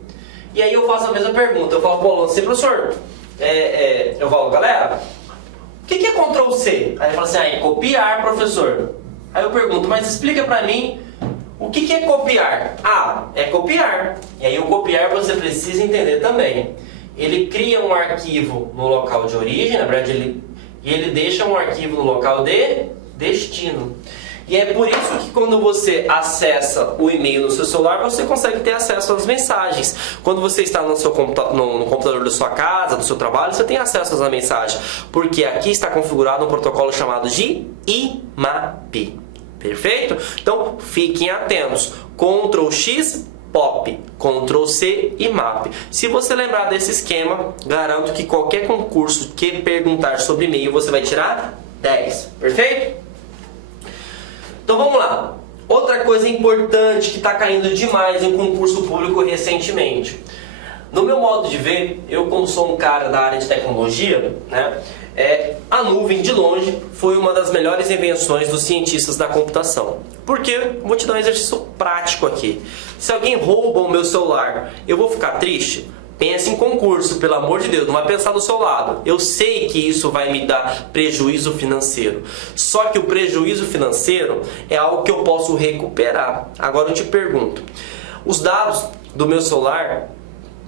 E aí eu faço a mesma pergunta. Eu falo para o aluno assim, professor, eu falo, galera, o que é Ctrl C? Aí ele fala assim, é copiar, professor. Aí eu pergunto, mas explica para mim, o que é copiar? Ah, é copiar. E aí o copiar você precisa entender também. Ele cria um arquivo no local de origem, na verdade ele deixa um arquivo no local de destino. E é por isso que quando você acessa o e-mail no seu celular, você consegue ter acesso às mensagens. Quando você está no computador da sua casa, do seu trabalho, você tem acesso às mensagens. Porque aqui está configurado um protocolo chamado de IMAP. Perfeito? Então, fiquem atentos. Ctrl X, POP. Ctrl C, IMAP. Se você lembrar desse esquema, garanto que qualquer concurso que perguntar sobre e-mail, você vai tirar 10. Perfeito? Então vamos lá. Outra coisa importante que está caindo demais em concurso público recentemente. No meu modo de ver, eu como sou um cara da área de tecnologia, né, a nuvem de longe foi uma das melhores invenções dos cientistas da computação. Por quê? Vou te dar um exercício prático aqui. Se alguém rouba o meu celular, eu vou ficar triste? Pense em concurso, pelo amor de Deus, não vai pensar do seu lado. Eu sei que isso vai me dar prejuízo financeiro. Só que o prejuízo financeiro é algo que eu posso recuperar. Agora eu te pergunto, os dados do meu celular,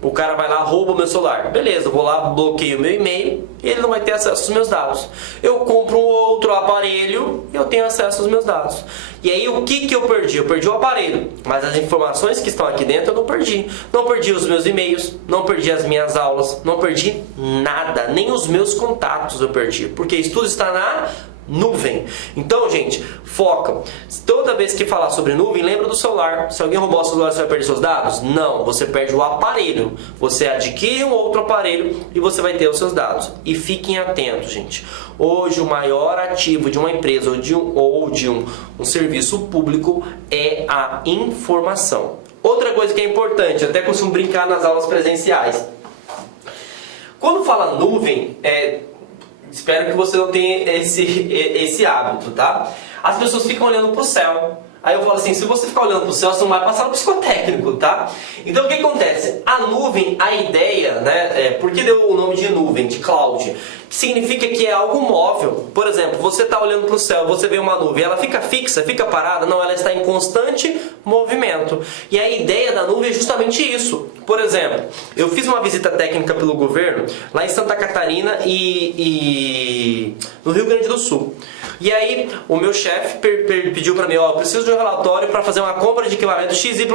o cara vai lá, rouba o meu celular. Beleza, eu vou lá, bloqueio o meu e-mail e ele não vai ter acesso aos meus dados. Eu compro um outro aparelho e eu tenho acesso aos meus dados. E aí o que eu perdi? Eu perdi o aparelho, mas as informações que estão aqui dentro eu não perdi. Não perdi os meus e-mails, não perdi as minhas aulas, não perdi nada, nem os meus contatos eu perdi, porque isso tudo está na nuvem. Então, gente, foca. Toda vez que falar sobre nuvem, lembra do celular. Se alguém roubar o celular, você vai perder seus dados? Não, você perde o aparelho. Você adquire um outro aparelho e você vai ter os seus dados. E fiquem atentos, gente. Hoje, o maior ativo de uma empresa ou de um serviço público é a informação. Outra coisa que é importante, eu até costumo brincar nas aulas presenciais. Quando fala nuvem, espero que você não tenha esse hábito, tá? As pessoas ficam olhando para o céu. Aí eu falo assim, se você ficar olhando para o céu, você não vai passar no psicotécnico, tá? Então o que acontece? A nuvem, a ideia, né? Por que deu o nome de nuvem, de cloud? Que significa que é algo móvel. Por exemplo, você está olhando para o céu, você vê uma nuvem, ela fica fixa, fica parada? Não, ela está em constante movimento. E a ideia da nuvem é justamente isso. Por exemplo, eu fiz uma visita técnica pelo governo lá em Santa Catarina e no Rio Grande do Sul. E aí o meu chefe pediu para mim, eu preciso de um relatório para fazer uma compra de equipamento XYZ.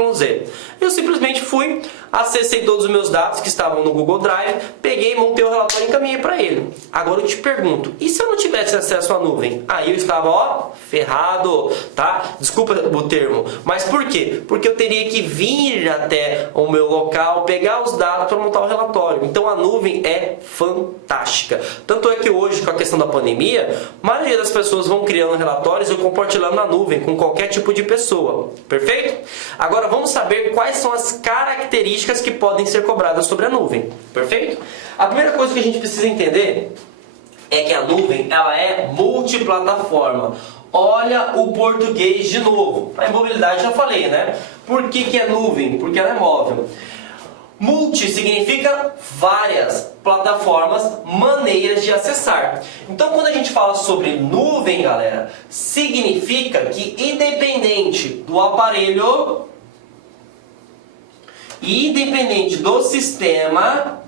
Eu simplesmente fui, acessei todos os meus dados que estavam no Google Drive, peguei, montei o relatório e encaminhei para ele. Agora eu te pergunto, e se eu não tivesse acesso à nuvem? Aí eu estava, ó, ferrado, tá? Desculpa o termo, mas por quê? Porque eu teria que vir até o meu local, pegar os dados para montar o relatório. Então a nuvem é fantástica. Tanto é que hoje, com a questão da pandemia, a maioria das pessoas vão criando relatórios e compartilhando na nuvem com qualquer tipo de pessoa. Perfeito? Agora vamos saber quais são as características que podem ser cobradas sobre a nuvem. Perfeito? A primeira coisa que a gente precisa entender é que a nuvem ela é multiplataforma. Olha o português de novo. A mobilidade já falei, né? Por que é nuvem? Porque ela é móvel. Multi significa várias plataformas, maneiras de acessar. Então, quando a gente fala sobre nuvem, galera, significa que independente do aparelho, independente do sistema,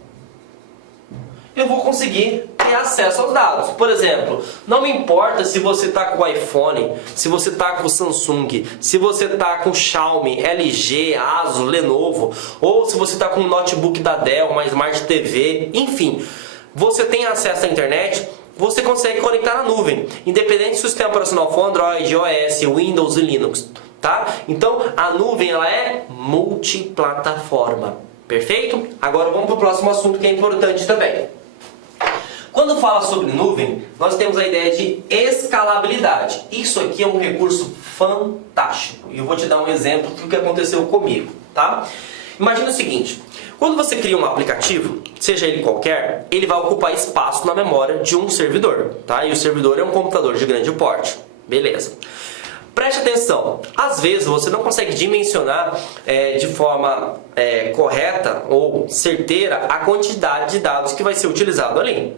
eu vou conseguir ter acesso aos dados. Por exemplo, não me importa se você está com o iPhone, se você está com o Samsung, se você está com o Xiaomi, LG, Asus, Lenovo, ou se você está com um notebook da Dell, uma Smart TV, enfim, você tem acesso à internet, você consegue conectar na nuvem, independente se o sistema operacional for Android, iOS, Windows e Linux, tá? Então a nuvem ela é multiplataforma, perfeito? Agora vamos para o próximo assunto que é importante também. Quando fala sobre nuvem, nós temos a ideia de escalabilidade. Isso aqui é um recurso fantástico. E eu vou te dar um exemplo do que aconteceu comigo, tá? Imagina o seguinte, quando você cria um aplicativo, seja ele qualquer, ele vai ocupar espaço na memória de um servidor, tá? E o servidor é um computador de grande porte. Beleza. Preste atenção, às vezes você não consegue dimensionar de forma correta ou certeira a quantidade de dados que vai ser utilizado ali.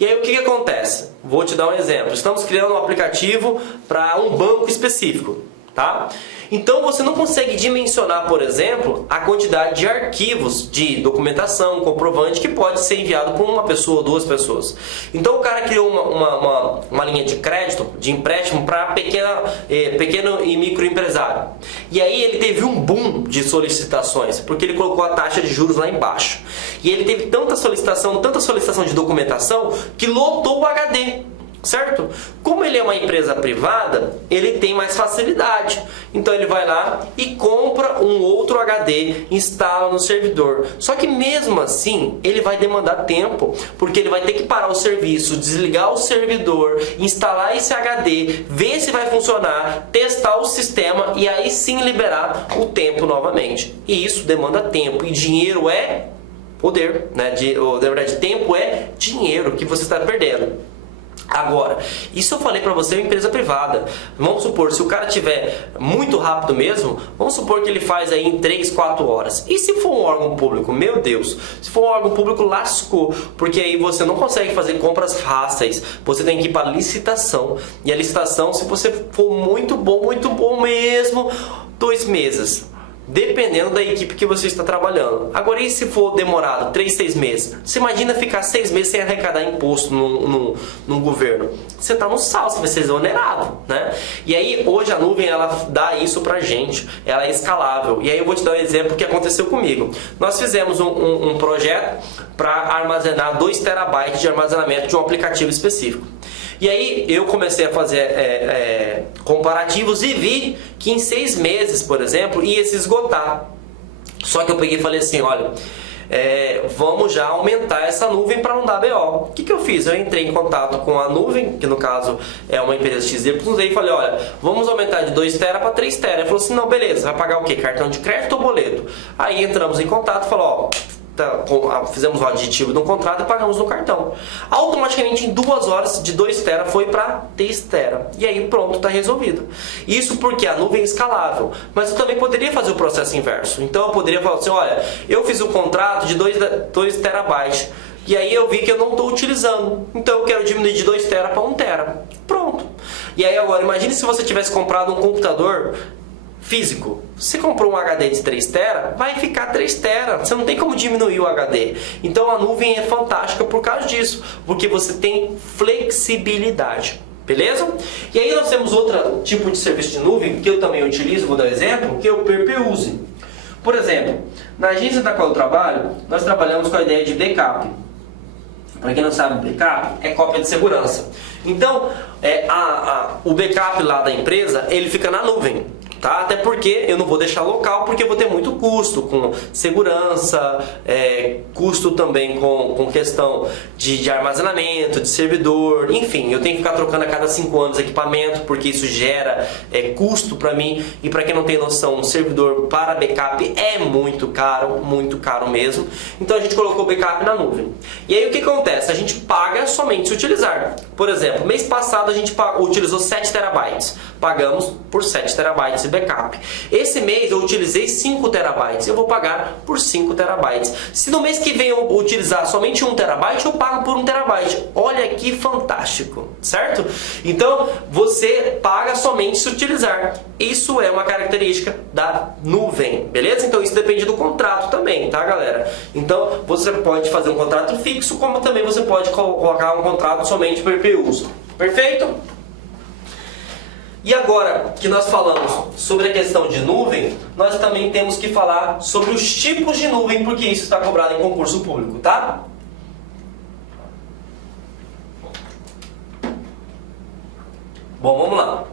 E aí o que acontece? Vou te dar um exemplo. Estamos criando um aplicativo para um banco específico, tá? Então você não consegue dimensionar, por exemplo, a quantidade de arquivos de documentação, comprovante que pode ser enviado por uma pessoa ou duas pessoas. Então o cara criou uma linha de crédito, de empréstimo para pequeno e microempresário. E aí ele teve um boom de solicitações, porque ele colocou a taxa de juros lá embaixo. E ele teve tanta solicitação de documentação, que lotou o HD. Certo? Como ele é uma empresa privada, ele tem mais facilidade. Então ele vai lá e compra um outro HD, instala no servidor. Só que mesmo assim, ele vai demandar tempo, porque ele vai ter que parar o serviço, desligar o servidor, instalar esse HD, ver se vai funcionar, testar o sistema e aí sim liberar o tempo novamente. E isso demanda tempo, e dinheiro é poder, né? Na verdade, tempo é dinheiro que você está perdendo. Agora, isso eu falei para você, é uma empresa privada. Vamos supor, se o cara tiver muito rápido mesmo, vamos supor que ele faz aí em 3, 4 horas. E se for um órgão público, meu Deus, se for um órgão público, lascou. Porque aí você não consegue fazer compras fáceis, você tem que ir para licitação. E a licitação, se você for muito bom mesmo, 2 meses. Dependendo da equipe que você está trabalhando. Agora, e se for demorado 3, 6 meses? Você imagina ficar 6 meses sem arrecadar imposto no governo? Você está no sal, você vai ser exonerado, né? E aí, hoje a nuvem, ela dá isso pra gente. Ela é escalável. E aí eu vou te dar um exemplo que aconteceu comigo. Nós fizemos um projeto para armazenar 2 terabytes de armazenamento de um aplicativo específico. E aí eu comecei a fazer comparativos e vi que em 6 meses, por exemplo, ia se esgotar. Só que eu peguei e falei assim, olha, vamos já aumentar essa nuvem para não dar BO. O que eu fiz? Eu entrei em contato com a nuvem, que no caso é uma empresa XYZ, e falei, olha, vamos aumentar de 2 tera para 3 tera. Ele falou assim, não, beleza, vai pagar o quê? Cartão de crédito ou boleto? Aí entramos em contato e falou, ó, fizemos o aditivo do contrato e pagamos no cartão. Automaticamente em 2 horas de 2 tera foi para 3 tera. E aí pronto, está resolvido. Isso porque a nuvem é escalável. Mas eu também poderia fazer o processo inverso. Então eu poderia falar assim, olha, eu fiz um contrato de 2 terabytes. E aí eu vi que eu não estou utilizando. Então eu quero diminuir de 2 tera para 1 tera. Pronto. E aí agora, imagine se você tivesse comprado um computador físico. Se comprou um HD de 3 tera, vai ficar 3 tera. Você não tem como diminuir o HD. Então a nuvem é fantástica por causa disso, porque você tem flexibilidade. Beleza? E aí nós temos outro tipo de serviço de nuvem que eu também utilizo, vou dar um exemplo, que é o pay-per-use. Por exemplo, na agência da qual eu trabalho, nós trabalhamos com a ideia de backup. Para quem não sabe, backup é cópia de segurança. Então, o backup lá da empresa, ele fica na nuvem. Tá? Até porque eu não vou deixar local, porque eu vou ter muito custo com segurança, custo também com questão de armazenamento, de servidor, enfim, eu tenho que ficar trocando a cada 5 anos equipamento, porque isso gera custo para mim. E para quem não tem noção, um servidor para backup é muito caro mesmo. Então a gente colocou o backup na nuvem. E aí o que acontece? A gente paga somente se utilizar. Por exemplo, mês passado a gente utilizou 7 terabytes, pagamos por 7 terabytes de backup. Esse mês eu utilizei 5 terabytes, eu vou pagar por 5 terabytes. Se no mês que vem eu utilizar somente 1 terabyte, eu pago por 1 terabyte. Olha que fantástico, certo? Então você paga somente se utilizar. Isso é uma característica da nuvem, beleza? Então isso depende do contrato também, tá, galera? Então você pode fazer um contrato fixo, como também você pode colocar um contrato somente por uso. Perfeito? E agora que nós falamos sobre a questão de nuvem, nós também temos que falar sobre os tipos de nuvem, porque isso está cobrado em concurso público, tá? Bom, vamos lá.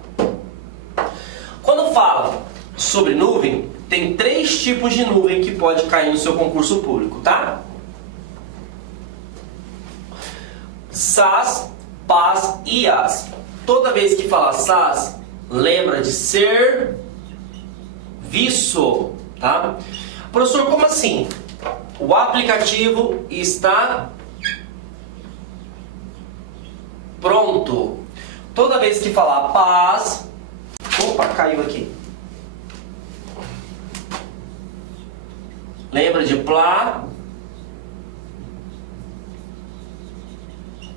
Quando fala sobre nuvem, tem 3 tipos de nuvem que pode cair no seu concurso público, tá? SaaS, PaaS e IaaS. Toda vez que fala SaaS, lembra de serviço, tá? Professor, como assim? O aplicativo está pronto. Toda vez que falar PaaS, opa, caiu aqui. Lembra de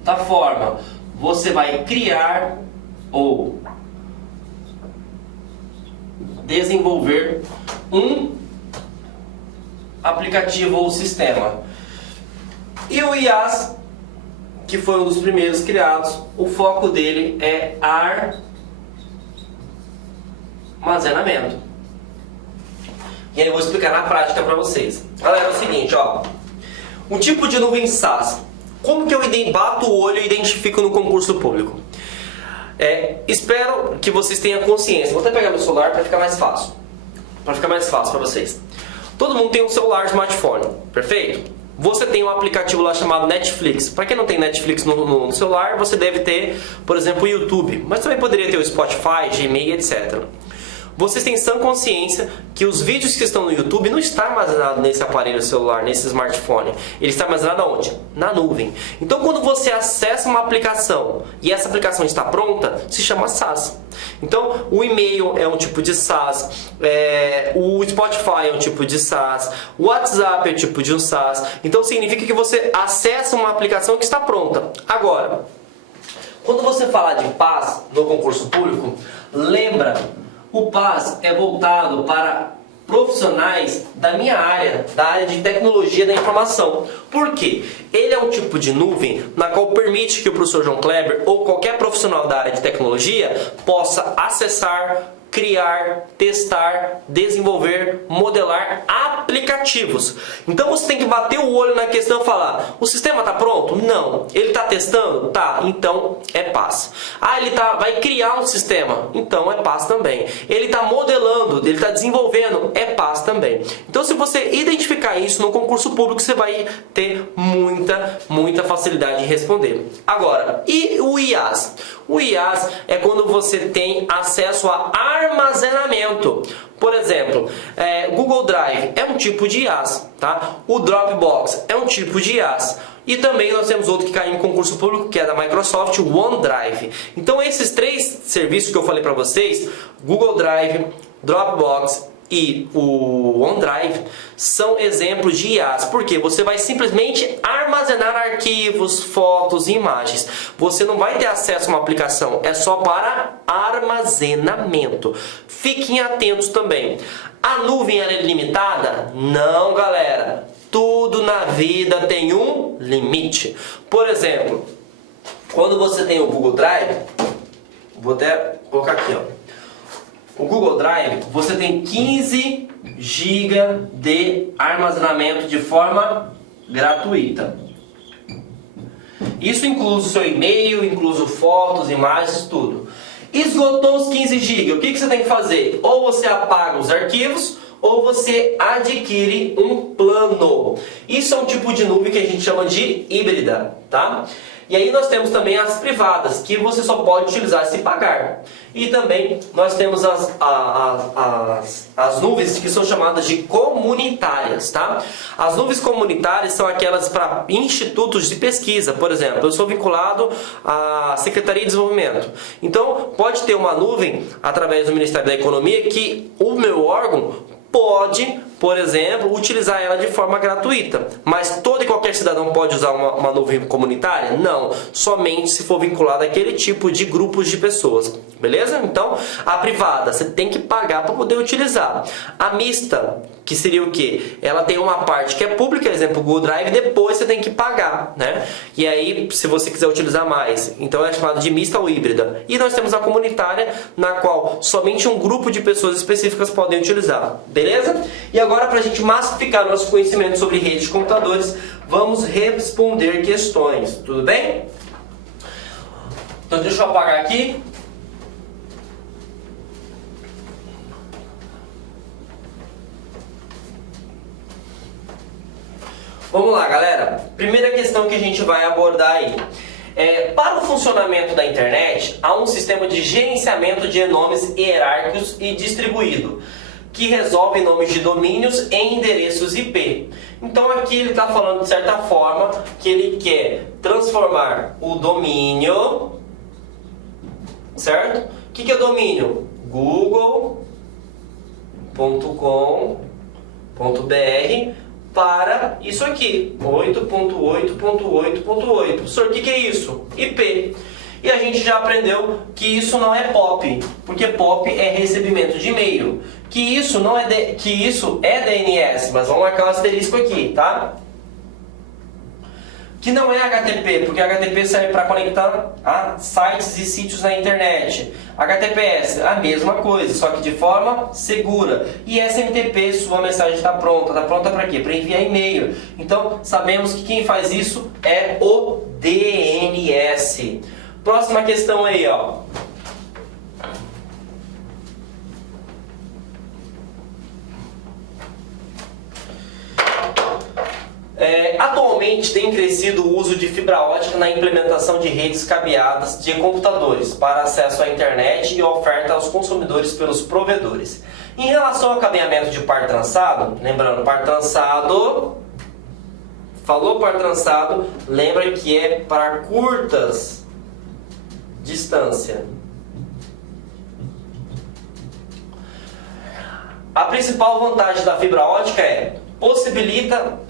plataforma. Você vai criar ou desenvolver um aplicativo ou sistema. E o IaaS, que foi um dos primeiros criados, o foco dele é armazenamento. E aí eu vou explicar na prática para vocês. Galera, é o seguinte, ó. Um tipo de nuvem SaaS. Como que eu bato o olho e identifico no concurso público? Espero que vocês tenham consciência. Vou até pegar meu celular para ficar mais fácil. Para ficar mais fácil para vocês. Todo mundo tem um celular, smartphone, perfeito? Você tem um aplicativo lá chamado Netflix. Para quem não tem Netflix no celular, você deve ter, por exemplo, o YouTube. Mas também poderia ter o Spotify, Gmail, etc. Vocês têm sã consciência que os vídeos que estão no YouTube não estão armazenados nesse aparelho celular, nesse smartphone. Ele está armazenado onde? Na nuvem. Então, quando você acessa uma aplicação e essa aplicação está pronta, se chama SaaS. Então, o e-mail é um tipo de SaaS, o Spotify é um tipo de SaaS, o WhatsApp é um tipo de um SaaS. Então, significa que você acessa uma aplicação que está pronta. Agora, quando você falar de PaaS no concurso público, lembra, o PaaS é voltado para profissionais da minha área, da área de tecnologia da informação. Por quê? Ele é um tipo de nuvem na qual permite que o professor João Kleber ou qualquer profissional da área de tecnologia possa acessar, criar, testar, desenvolver, modelar aplicativos. Então você tem que bater o olho na questão e falar: o sistema está pronto? Não. Ele está testando? Tá. Então é PaaS. Ele vai criar um sistema? Então é PaaS também. Ele está modelando, ele está desenvolvendo? É PaaS também. Então, se você identificar isso no concurso público, você vai ter muita facilidade em responder. Agora, e o IaaS? O IaaS é quando você tem acesso a armazenamento. Por exemplo, Google Drive é um tipo de IaaS, tá? O Dropbox é um tipo de IaaS. E também nós temos outro que cai em concurso público, que é da Microsoft, o OneDrive. Então esses 3 serviços que eu falei para vocês, Google Drive, Dropbox e o OneDrive, são exemplos de IaaS, porque você vai simplesmente armazenar arquivos, fotos e imagens. Você não vai ter acesso a uma aplicação, é só para armazenamento. Fiquem atentos também. A nuvem ela é limitada? Não, galera. Tudo na vida tem um limite. Por exemplo, quando você tem o Google Drive, vou até colocar aqui, ó. O Google Drive, você tem 15 GB de armazenamento de forma gratuita. Isso incluso seu e-mail, incluso fotos, imagens, tudo. Esgotou os 15 GB, o que você tem que fazer? Ou você apaga os arquivos, ou você adquire um plano. Isso é um tipo de nuvem que a gente chama de híbrida, tá? E aí nós temos também as privadas, que você só pode utilizar se pagar. E também nós temos as nuvens que são chamadas de comunitárias, tá? As nuvens comunitárias são aquelas para institutos de pesquisa, por exemplo. Eu sou vinculado à Secretaria de Desenvolvimento. Então pode ter uma nuvem através do Ministério da Economia que o meu órgão pode, por exemplo, utilizar ela de forma gratuita. Mas todo e qualquer cidadão pode usar uma nuvem comunitária? Não, somente se for vinculado àquele tipo de grupos de pessoas. Beleza? Então, a privada você tem que pagar para poder utilizar. A mista, que seria o quê? Ela tem uma parte que é pública, exemplo, o Google Drive, depois você tem que pagar, né? E aí, se você quiser utilizar mais, então é chamado de mista ou híbrida. E nós temos a comunitária, na qual somente um grupo de pessoas específicas podem utilizar. Beleza? E agora, para a gente massificar nosso conhecimento sobre redes de computadores, vamos responder questões. Tudo bem? Então deixa eu apagar aqui. Vamos lá, galera. Primeira questão que a gente vai abordar aí. Para o funcionamento da internet, há um sistema de gerenciamento de nomes hierárquicos e distribuído, que resolve nomes de domínios em endereços IP. Então aqui ele está falando de certa forma que ele quer transformar o domínio, certo? O que é domínio? google.com.br para isso aqui, 8.8.8.8. Professor, o que é isso? IP. E a gente já aprendeu que isso não é POP, porque POP é recebimento de e-mail. Que isso é DNS, mas vamos marcar um asterisco aqui, tá? Que não é HTTP, porque HTTP serve para conectar a sites e sítios na internet. HTTPS, a mesma coisa, só que de forma segura. E SMTP, sua mensagem está pronta. Está pronta para quê? Para enviar e-mail. Então, sabemos que quem faz isso é o DNS. Próxima questão aí, ó. Atualmente tem crescido o uso de fibra ótica na implementação de redes cabeadas de computadores para acesso à internet e oferta aos consumidores pelos provedores. Em relação ao cabeamento de par trançado, lembrando, par trançado, falou par trançado, lembra que é para curtas distâncias. A principal vantagem da fibra ótica possibilita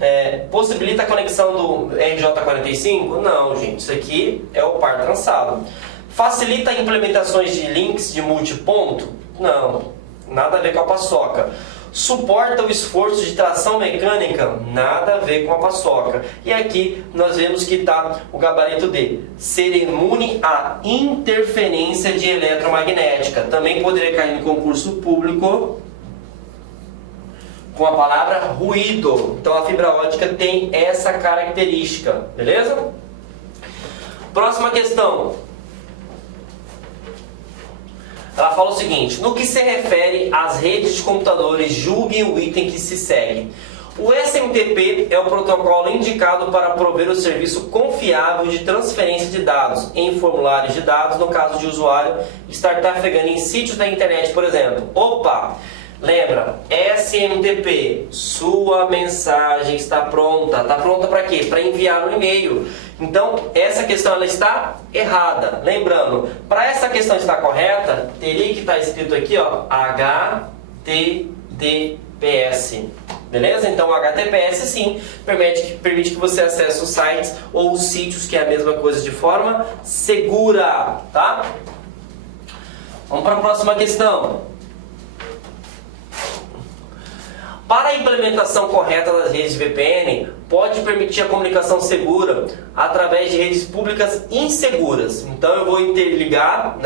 a conexão do RJ45? Não, gente, isso aqui é o par trançado. Facilita implementações de links de multiponto? Não, nada a ver com a paçoca. Suporta o esforço de tração mecânica? Nada a ver com a paçoca. E aqui nós vemos que está o gabarito de ser imune à interferência de eletromagnética. Também poderia cair no concurso público com a palavra ruído. Então a fibra ótica tem essa característica, beleza? Próxima questão. Ela fala o seguinte: no que se refere às redes de computadores, julgue o item que se segue. O SMTP é o protocolo indicado para prover o serviço confiável de transferência de dados em formulários de dados, no caso de usuário estar trafegando em sítios da internet, por exemplo. Opa! Lembra, SMTP, sua mensagem está pronta. Está pronta para quê? Para enviar no e-mail. Então, essa questão ela está errada. Lembrando, para essa questão estar correta, teria que estar escrito aqui, ó, HTTPS. Beleza? Então, o HTTPS sim permite que você acesse os sites ou os sítios, que é a mesma coisa, de forma segura, tá? Vamos para a próxima questão. Para a implementação correta das redes VPN, pode permitir a comunicação segura através de redes públicas inseguras. Então eu vou interligar,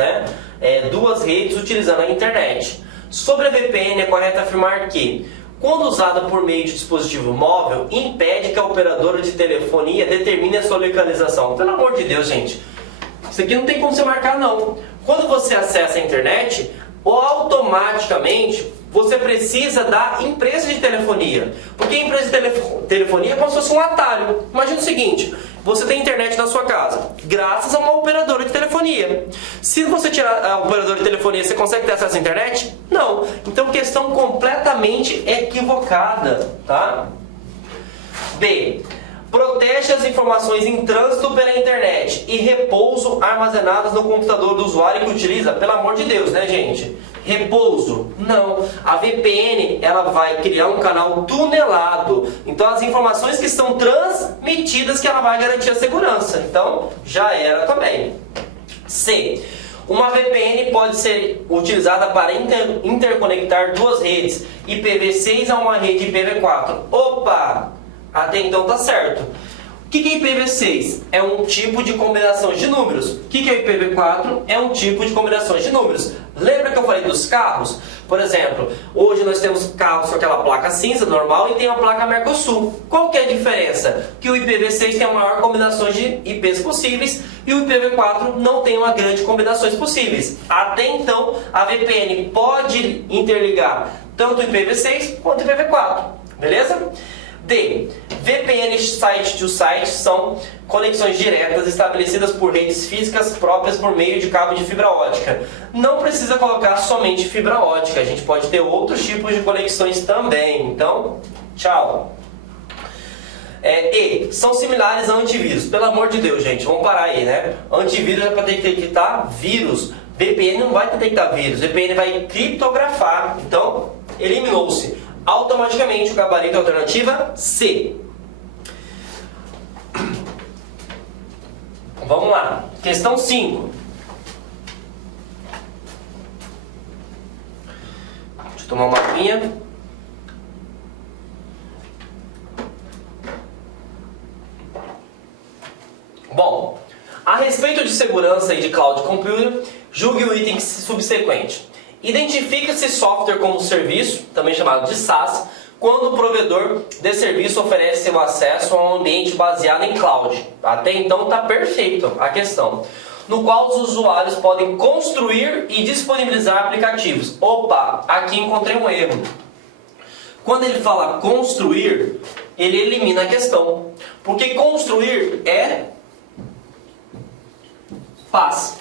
duas redes utilizando a internet. Sobre a VPN, é correto afirmar que quando usada por meio de dispositivo móvel, impede que a operadora de telefonia determine a sua localização. Pelo amor de Deus, gente. Isso aqui não tem como você marcar, não. Quando você acessa a internet, automaticamente você precisa da empresa de telefonia. Porque a empresa de telefonia é como se fosse um atalho. Imagina o seguinte, você tem internet na sua casa, graças a uma operadora de telefonia. Se você tirar a operadora de telefonia, você consegue ter acesso à internet? Não. Então, questão completamente equivocada, tá? B. Protege as informações em trânsito pela internet e repouso armazenadas no computador do usuário que utiliza. Pelo amor de Deus, né, gente? Repouso? Não. A VPN, ela vai criar um canal tunelado. Então, as informações que são transmitidas que ela vai garantir a segurança. Então, já era também. C. Uma VPN pode ser utilizada para interconectar duas redes, IPv6 a uma rede IPv4. Opa! Até então tá certo. O que é IPv6? É um tipo de combinação de números. O que é IPv4? É um tipo de combinação de números. Lembra que eu falei dos carros? Por exemplo, hoje nós temos carros com aquela placa cinza normal e tem uma placa Mercosul. Qual que é a diferença? Que o IPv6 tem a maior combinação de IPs possíveis e o IPv4 não tem uma grande combinações possíveis. Até então, a VPN pode interligar tanto o IPv6 quanto o IPv4. Beleza? D. VPN site to site são conexões diretas estabelecidas por redes físicas próprias por meio de cabo de fibra ótica. Não precisa colocar somente fibra ótica, a gente pode ter outros tipos de conexões também. Então, tchau. E. São similares a antivírus. Pelo amor de Deus, gente, vamos parar aí, né? Antivírus é para detectar vírus. VPN não vai detectar vírus, VPN vai criptografar. Então, eliminou-se automaticamente o gabarito alternativa C. Vamos lá. Questão 5. Deixa eu tomar uma aguinha. Bom, a respeito de segurança e de cloud computing, julgue o item subsequente. Identifica-se software como serviço, também chamado de SaaS, quando o provedor de serviço oferece o acesso a um ambiente baseado em cloud. Até então está perfeito a questão. No qual os usuários podem construir e disponibilizar aplicativos. Opa, aqui encontrei um erro. Quando ele fala construir, ele elimina a questão. Porque construir é paz.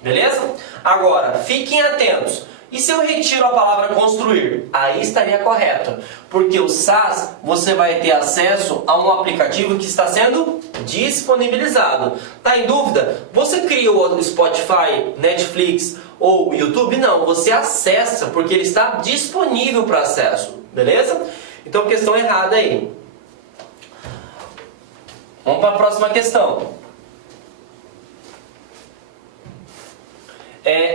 Beleza? Agora, fiquem atentos. E se eu retiro a palavra construir? Aí estaria correto. Porque o SaaS, você vai ter acesso a um aplicativo que está sendo disponibilizado. Tá em dúvida? Você cria o Spotify, Netflix ou YouTube? Não, você acessa porque ele está disponível para acesso. Beleza? Então, questão errada aí. Vamos para a próxima questão.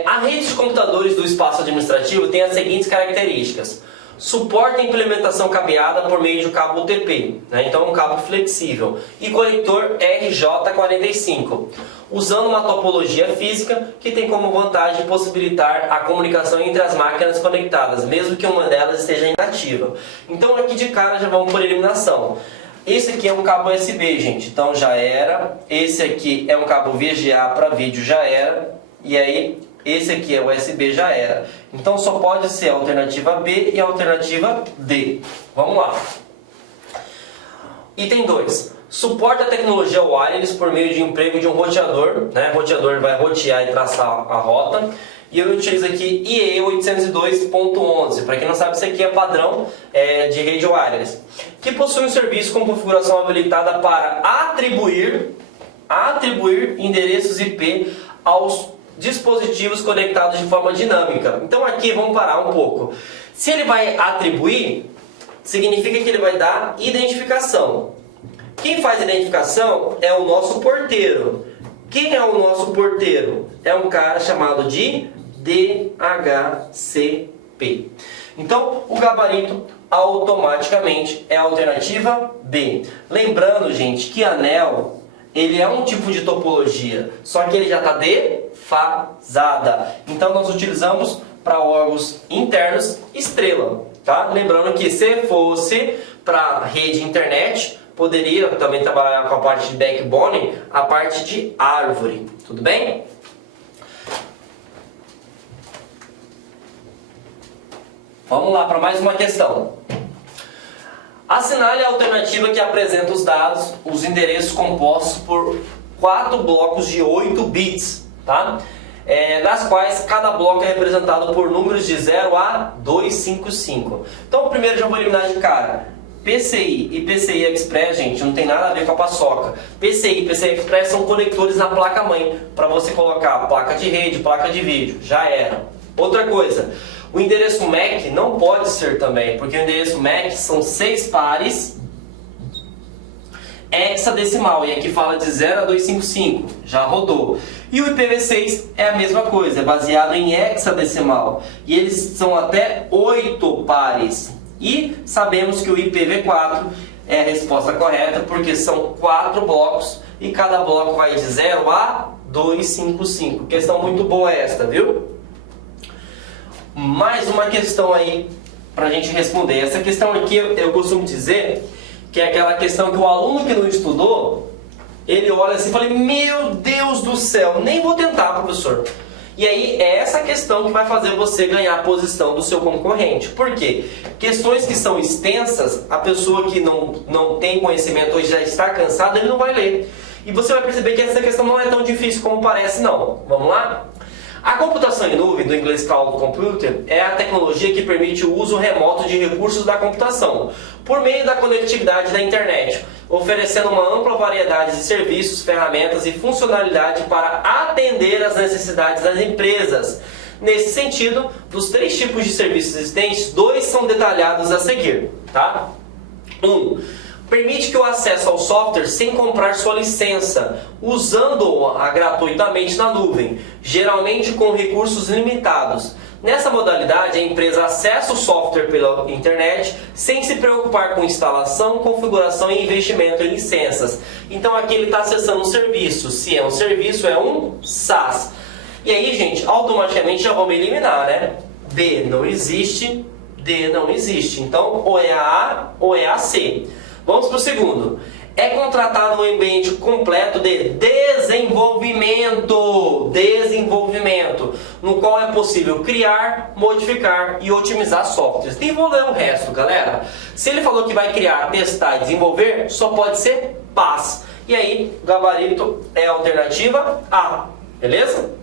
A rede de computadores do espaço administrativo tem as seguintes características. Suporta a implementação cabeada por meio de cabo UTP, né? Então é um cabo flexível, e conector RJ45, usando uma topologia física que tem como vantagem possibilitar a comunicação entre as máquinas conectadas, mesmo que uma delas esteja inativa. Então aqui de cara já vamos por eliminação. Esse aqui é um cabo USB, gente, então já era. Esse aqui é um cabo VGA para vídeo, já era. E aí, esse aqui é USB, já era. Então só pode ser a alternativa B e a alternativa D. Vamos lá. Item 2. Suporta a tecnologia wireless por meio de emprego de um roteador, né? O roteador vai rotear e traçar a rota. E eu utilizo aqui IEEE 802.11. Para quem não sabe, isso aqui é padrão de rede wireless. Que possui um serviço com configuração habilitada para atribuir endereços IP aos dispositivos conectados de forma dinâmica. Então aqui vamos parar um pouco. Se ele vai atribuir, significa que ele vai dar identificação. Quem faz identificação é o nosso porteiro. Quem é o nosso porteiro? É um cara chamado de DHCP. Então o gabarito automaticamente é a alternativa B. Lembrando, gente, que anel ele é um tipo de topologia, só que ele já está defasada. Então nós utilizamos para órgãos internos estrela. tá? Lembrando que se fosse para rede internet, poderia também trabalhar com a parte de backbone, a parte de árvore, tudo bem? Vamos lá para mais uma questão. Assinale a alternativa que apresenta os dados, os endereços compostos por 4 blocos de 8 bits, tá? Das quais cada bloco é representado por números de 0 a 255. Então, primeiro já vou eliminar de cara. PCI e PCI Express, gente, não tem nada a ver com a paçoca. PCI e PCI Express são conectores na placa-mãe, para você colocar placa de rede, placa de vídeo, já era. Outra coisa, o endereço MAC não pode ser também, porque o endereço MAC são 6 pares hexadecimal, e aqui fala de 0 a 255, já rodou. E o IPv6 é a mesma coisa, é baseado em hexadecimal, e eles são até 8 pares. E sabemos que o IPv4 é a resposta correta, porque são 4 blocos e cada bloco vai de 0 a 255. Questão muito boa esta, viu? Mais uma questão aí para a gente responder. Essa questão aqui eu costumo dizer que é aquela questão que o aluno que não estudou, ele olha assim e fala: meu Deus do céu, nem vou tentar, professor. E aí é essa questão que vai fazer você ganhar a posição do seu concorrente. Por quê? Questões que são extensas, a pessoa que não tem conhecimento hoje já está cansada, ele não vai ler. E você vai perceber que essa questão não é tão difícil como parece, não. Vamos lá? A computação em nuvem, do inglês Cloud Computer, é a tecnologia que permite o uso remoto de recursos da computação, por meio da conectividade da internet, oferecendo uma ampla variedade de serviços, ferramentas e funcionalidade para atender às necessidades das empresas. Nesse sentido, dos 3 tipos de serviços existentes, 2 são detalhados a seguir, tá? 1. Permite que o acesso ao software sem comprar sua licença, usando-a gratuitamente na nuvem, geralmente com recursos limitados. Nessa modalidade, a empresa acessa o software pela internet sem se preocupar com instalação, configuração e investimento em licenças. Então aqui ele está acessando um serviço. Se é um serviço, é um SaaS. E aí, gente, automaticamente já vamos eliminar, né? B não existe, D não existe. Então, ou é a A ou é a C. Vamos para o segundo. É contratado um ambiente completo de desenvolvimento, no qual é possível criar, modificar e otimizar softwares. Desenvolver o resto, galera. Se ele falou que vai criar, testar e desenvolver, só pode ser PaaS. E aí, o gabarito é a alternativa A, beleza?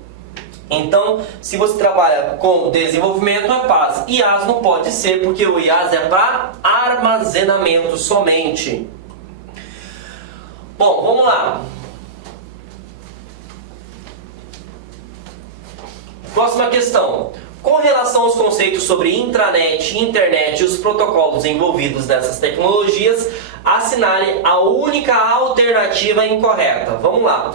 Então, se você trabalha com desenvolvimento, é PaaS. IaaS não pode ser, porque o IaaS é para armazenamento somente. Bom, vamos lá. Próxima questão. Com relação aos conceitos sobre intranet, internet e os protocolos envolvidos nessas tecnologias, assinale a única alternativa incorreta. Vamos lá.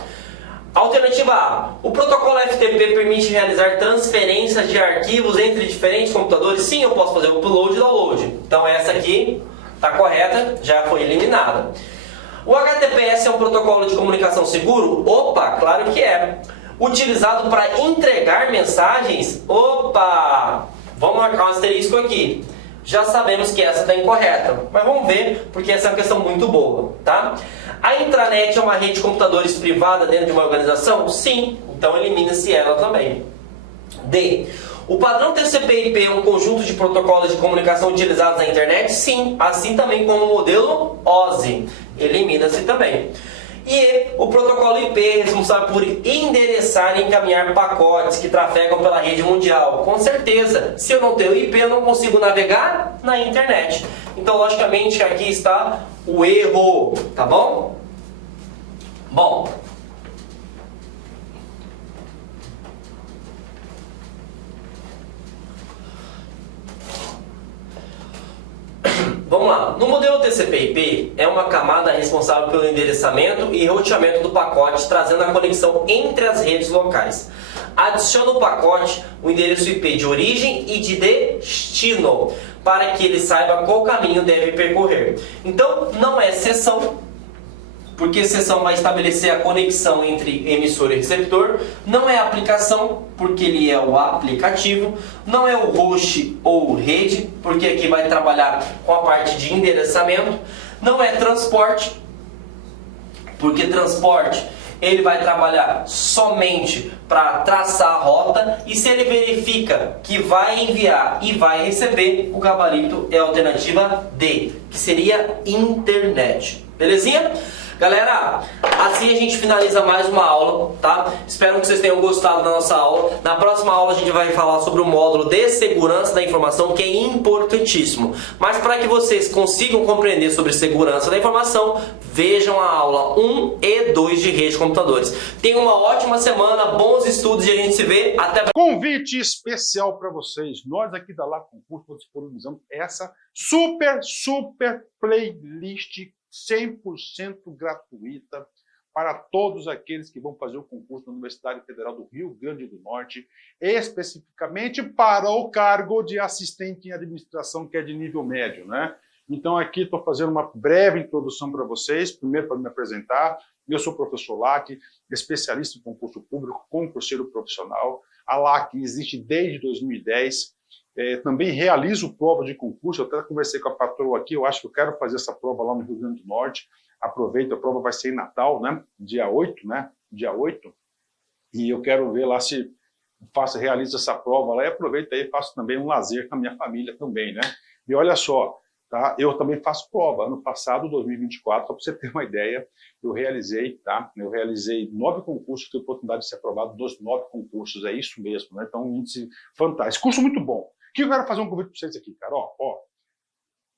Alternativa A. O protocolo FTP permite realizar transferências de arquivos entre diferentes computadores? Sim, eu posso fazer o upload e download. Então essa aqui está correta, já foi eliminada. O HTTPS é um protocolo de comunicação seguro? Opa, claro que é. Utilizado para entregar mensagens? Opa! Vamos marcar um asterisco aqui. Já sabemos que essa está incorreta, mas vamos ver, porque essa é uma questão muito boa, tá? A intranet é uma rede de computadores privada dentro de uma organização? Sim, então elimina-se ela também. D. O padrão TCP/IP é um conjunto de protocolos de comunicação utilizados na internet? Sim, assim também como o modelo OSI, elimina-se também. E o protocolo IP é responsável por endereçar e encaminhar pacotes que trafegam pela rede mundial. Com certeza, se eu não tenho IP, eu não consigo navegar na internet. Então, logicamente, aqui está o erro, tá bom? Bom, vamos lá. No modelo TCP/IP, é uma camada responsável pelo endereçamento e roteamento do pacote, trazendo a conexão entre as redes locais. Adiciona o pacote o endereço IP de origem e de destino, para que ele saiba qual caminho deve percorrer. Então, não é seção, porque seção vai estabelecer a conexão entre emissor e receptor. Não é aplicação, porque ele é o aplicativo. Não é o host ou rede, porque aqui vai trabalhar com a parte de endereçamento. Não é transporte, porque transporte ele vai trabalhar somente para traçar a rota, e se ele verifica que vai enviar e vai receber, o gabarito é a alternativa D, que seria internet. Belezinha? Galera, assim a gente finaliza mais uma aula, tá? Espero que vocês tenham gostado da nossa aula. Na próxima aula a gente vai falar sobre o módulo de segurança da informação, que é importantíssimo. Mas para que vocês consigam compreender sobre segurança da informação, vejam a aula 1 e 2 de rede de computadores. Tenham uma ótima semana, bons estudos e a gente se vê até... Convite especial para vocês. Nós aqui da Lá Concurso disponibilizamos essa super playlist 100% gratuita para todos aqueles que vão fazer o concurso na Universidade Federal do Rio Grande do Norte, especificamente para o cargo de assistente em administração, que é de nível médio, né? Então aqui estou fazendo uma breve introdução para vocês, primeiro para me apresentar. Eu sou o professor LAC, especialista em concurso público, concurseiro profissional. A LAC existe desde 2010. Também realizo prova de concurso. Eu até conversei com a patroa aqui, eu acho que eu quero fazer essa prova lá no Rio Grande do Norte. Aproveito, a prova vai ser em Natal, né? Dia 8, né? Dia 8. E eu quero ver lá se realizo essa prova lá, e aproveito aí e faço também um lazer com a minha família também, né? E olha só, tá? Eu também faço prova. Ano passado, 2024, só para você ter uma ideia, eu realizei, tá? Eu realizei 9 concursos, tive a oportunidade de ser aprovado dos 9 concursos, é isso mesmo, né? Então, um índice fantástico. Curso muito bom. Que eu quero fazer um convite para vocês aqui, cara. Ó.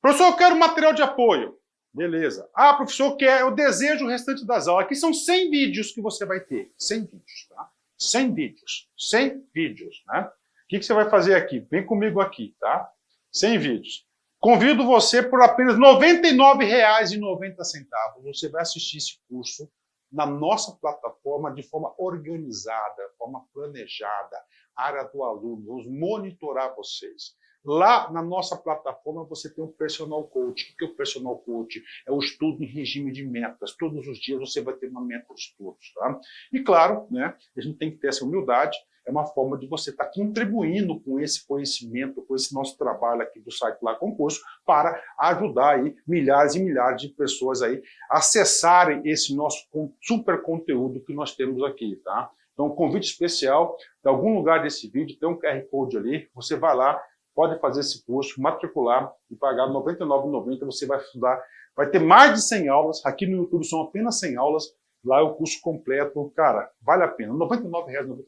Professor, eu quero material de apoio. Beleza. Ah, professor, eu desejo o restante das aulas. Aqui são 100 vídeos que você vai ter. 100 vídeos, tá? 100 vídeos. 100 vídeos, né? O que você vai fazer aqui? Vem comigo aqui, tá? 100 vídeos. Convido você por apenas R$ 99,90. Você vai assistir esse curso na nossa plataforma de forma organizada, forma planejada, área do aluno, vamos monitorar vocês. Lá na nossa plataforma você tem um personal coach. O que é o personal coach? É o estudo em regime de metas. Todos os dias você vai ter uma meta de estudos, tá? E claro, né, a gente tem que ter essa humildade. É uma forma de você estar contribuindo com esse conhecimento, com esse nosso trabalho aqui do site Lá Concurso, para ajudar aí milhares e milhares de pessoas aí a acessarem esse nosso super conteúdo que nós temos aqui, tá? Então, um convite especial, de algum lugar desse vídeo, tem um QR Code ali, você vai lá, pode fazer esse curso, matricular e pagar R$ 99,90, você vai estudar, vai ter mais de 100 aulas, aqui no YouTube são apenas 100 aulas, lá é o curso completo, cara, vale a pena, R$ 99,90.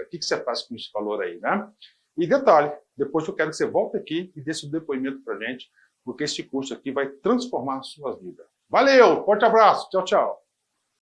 O que você faz com esse valor aí, né? E detalhe, depois eu quero que você volte aqui e dê seu depoimento pra gente, porque esse curso aqui vai transformar a sua vida. Valeu, forte abraço, tchau, tchau.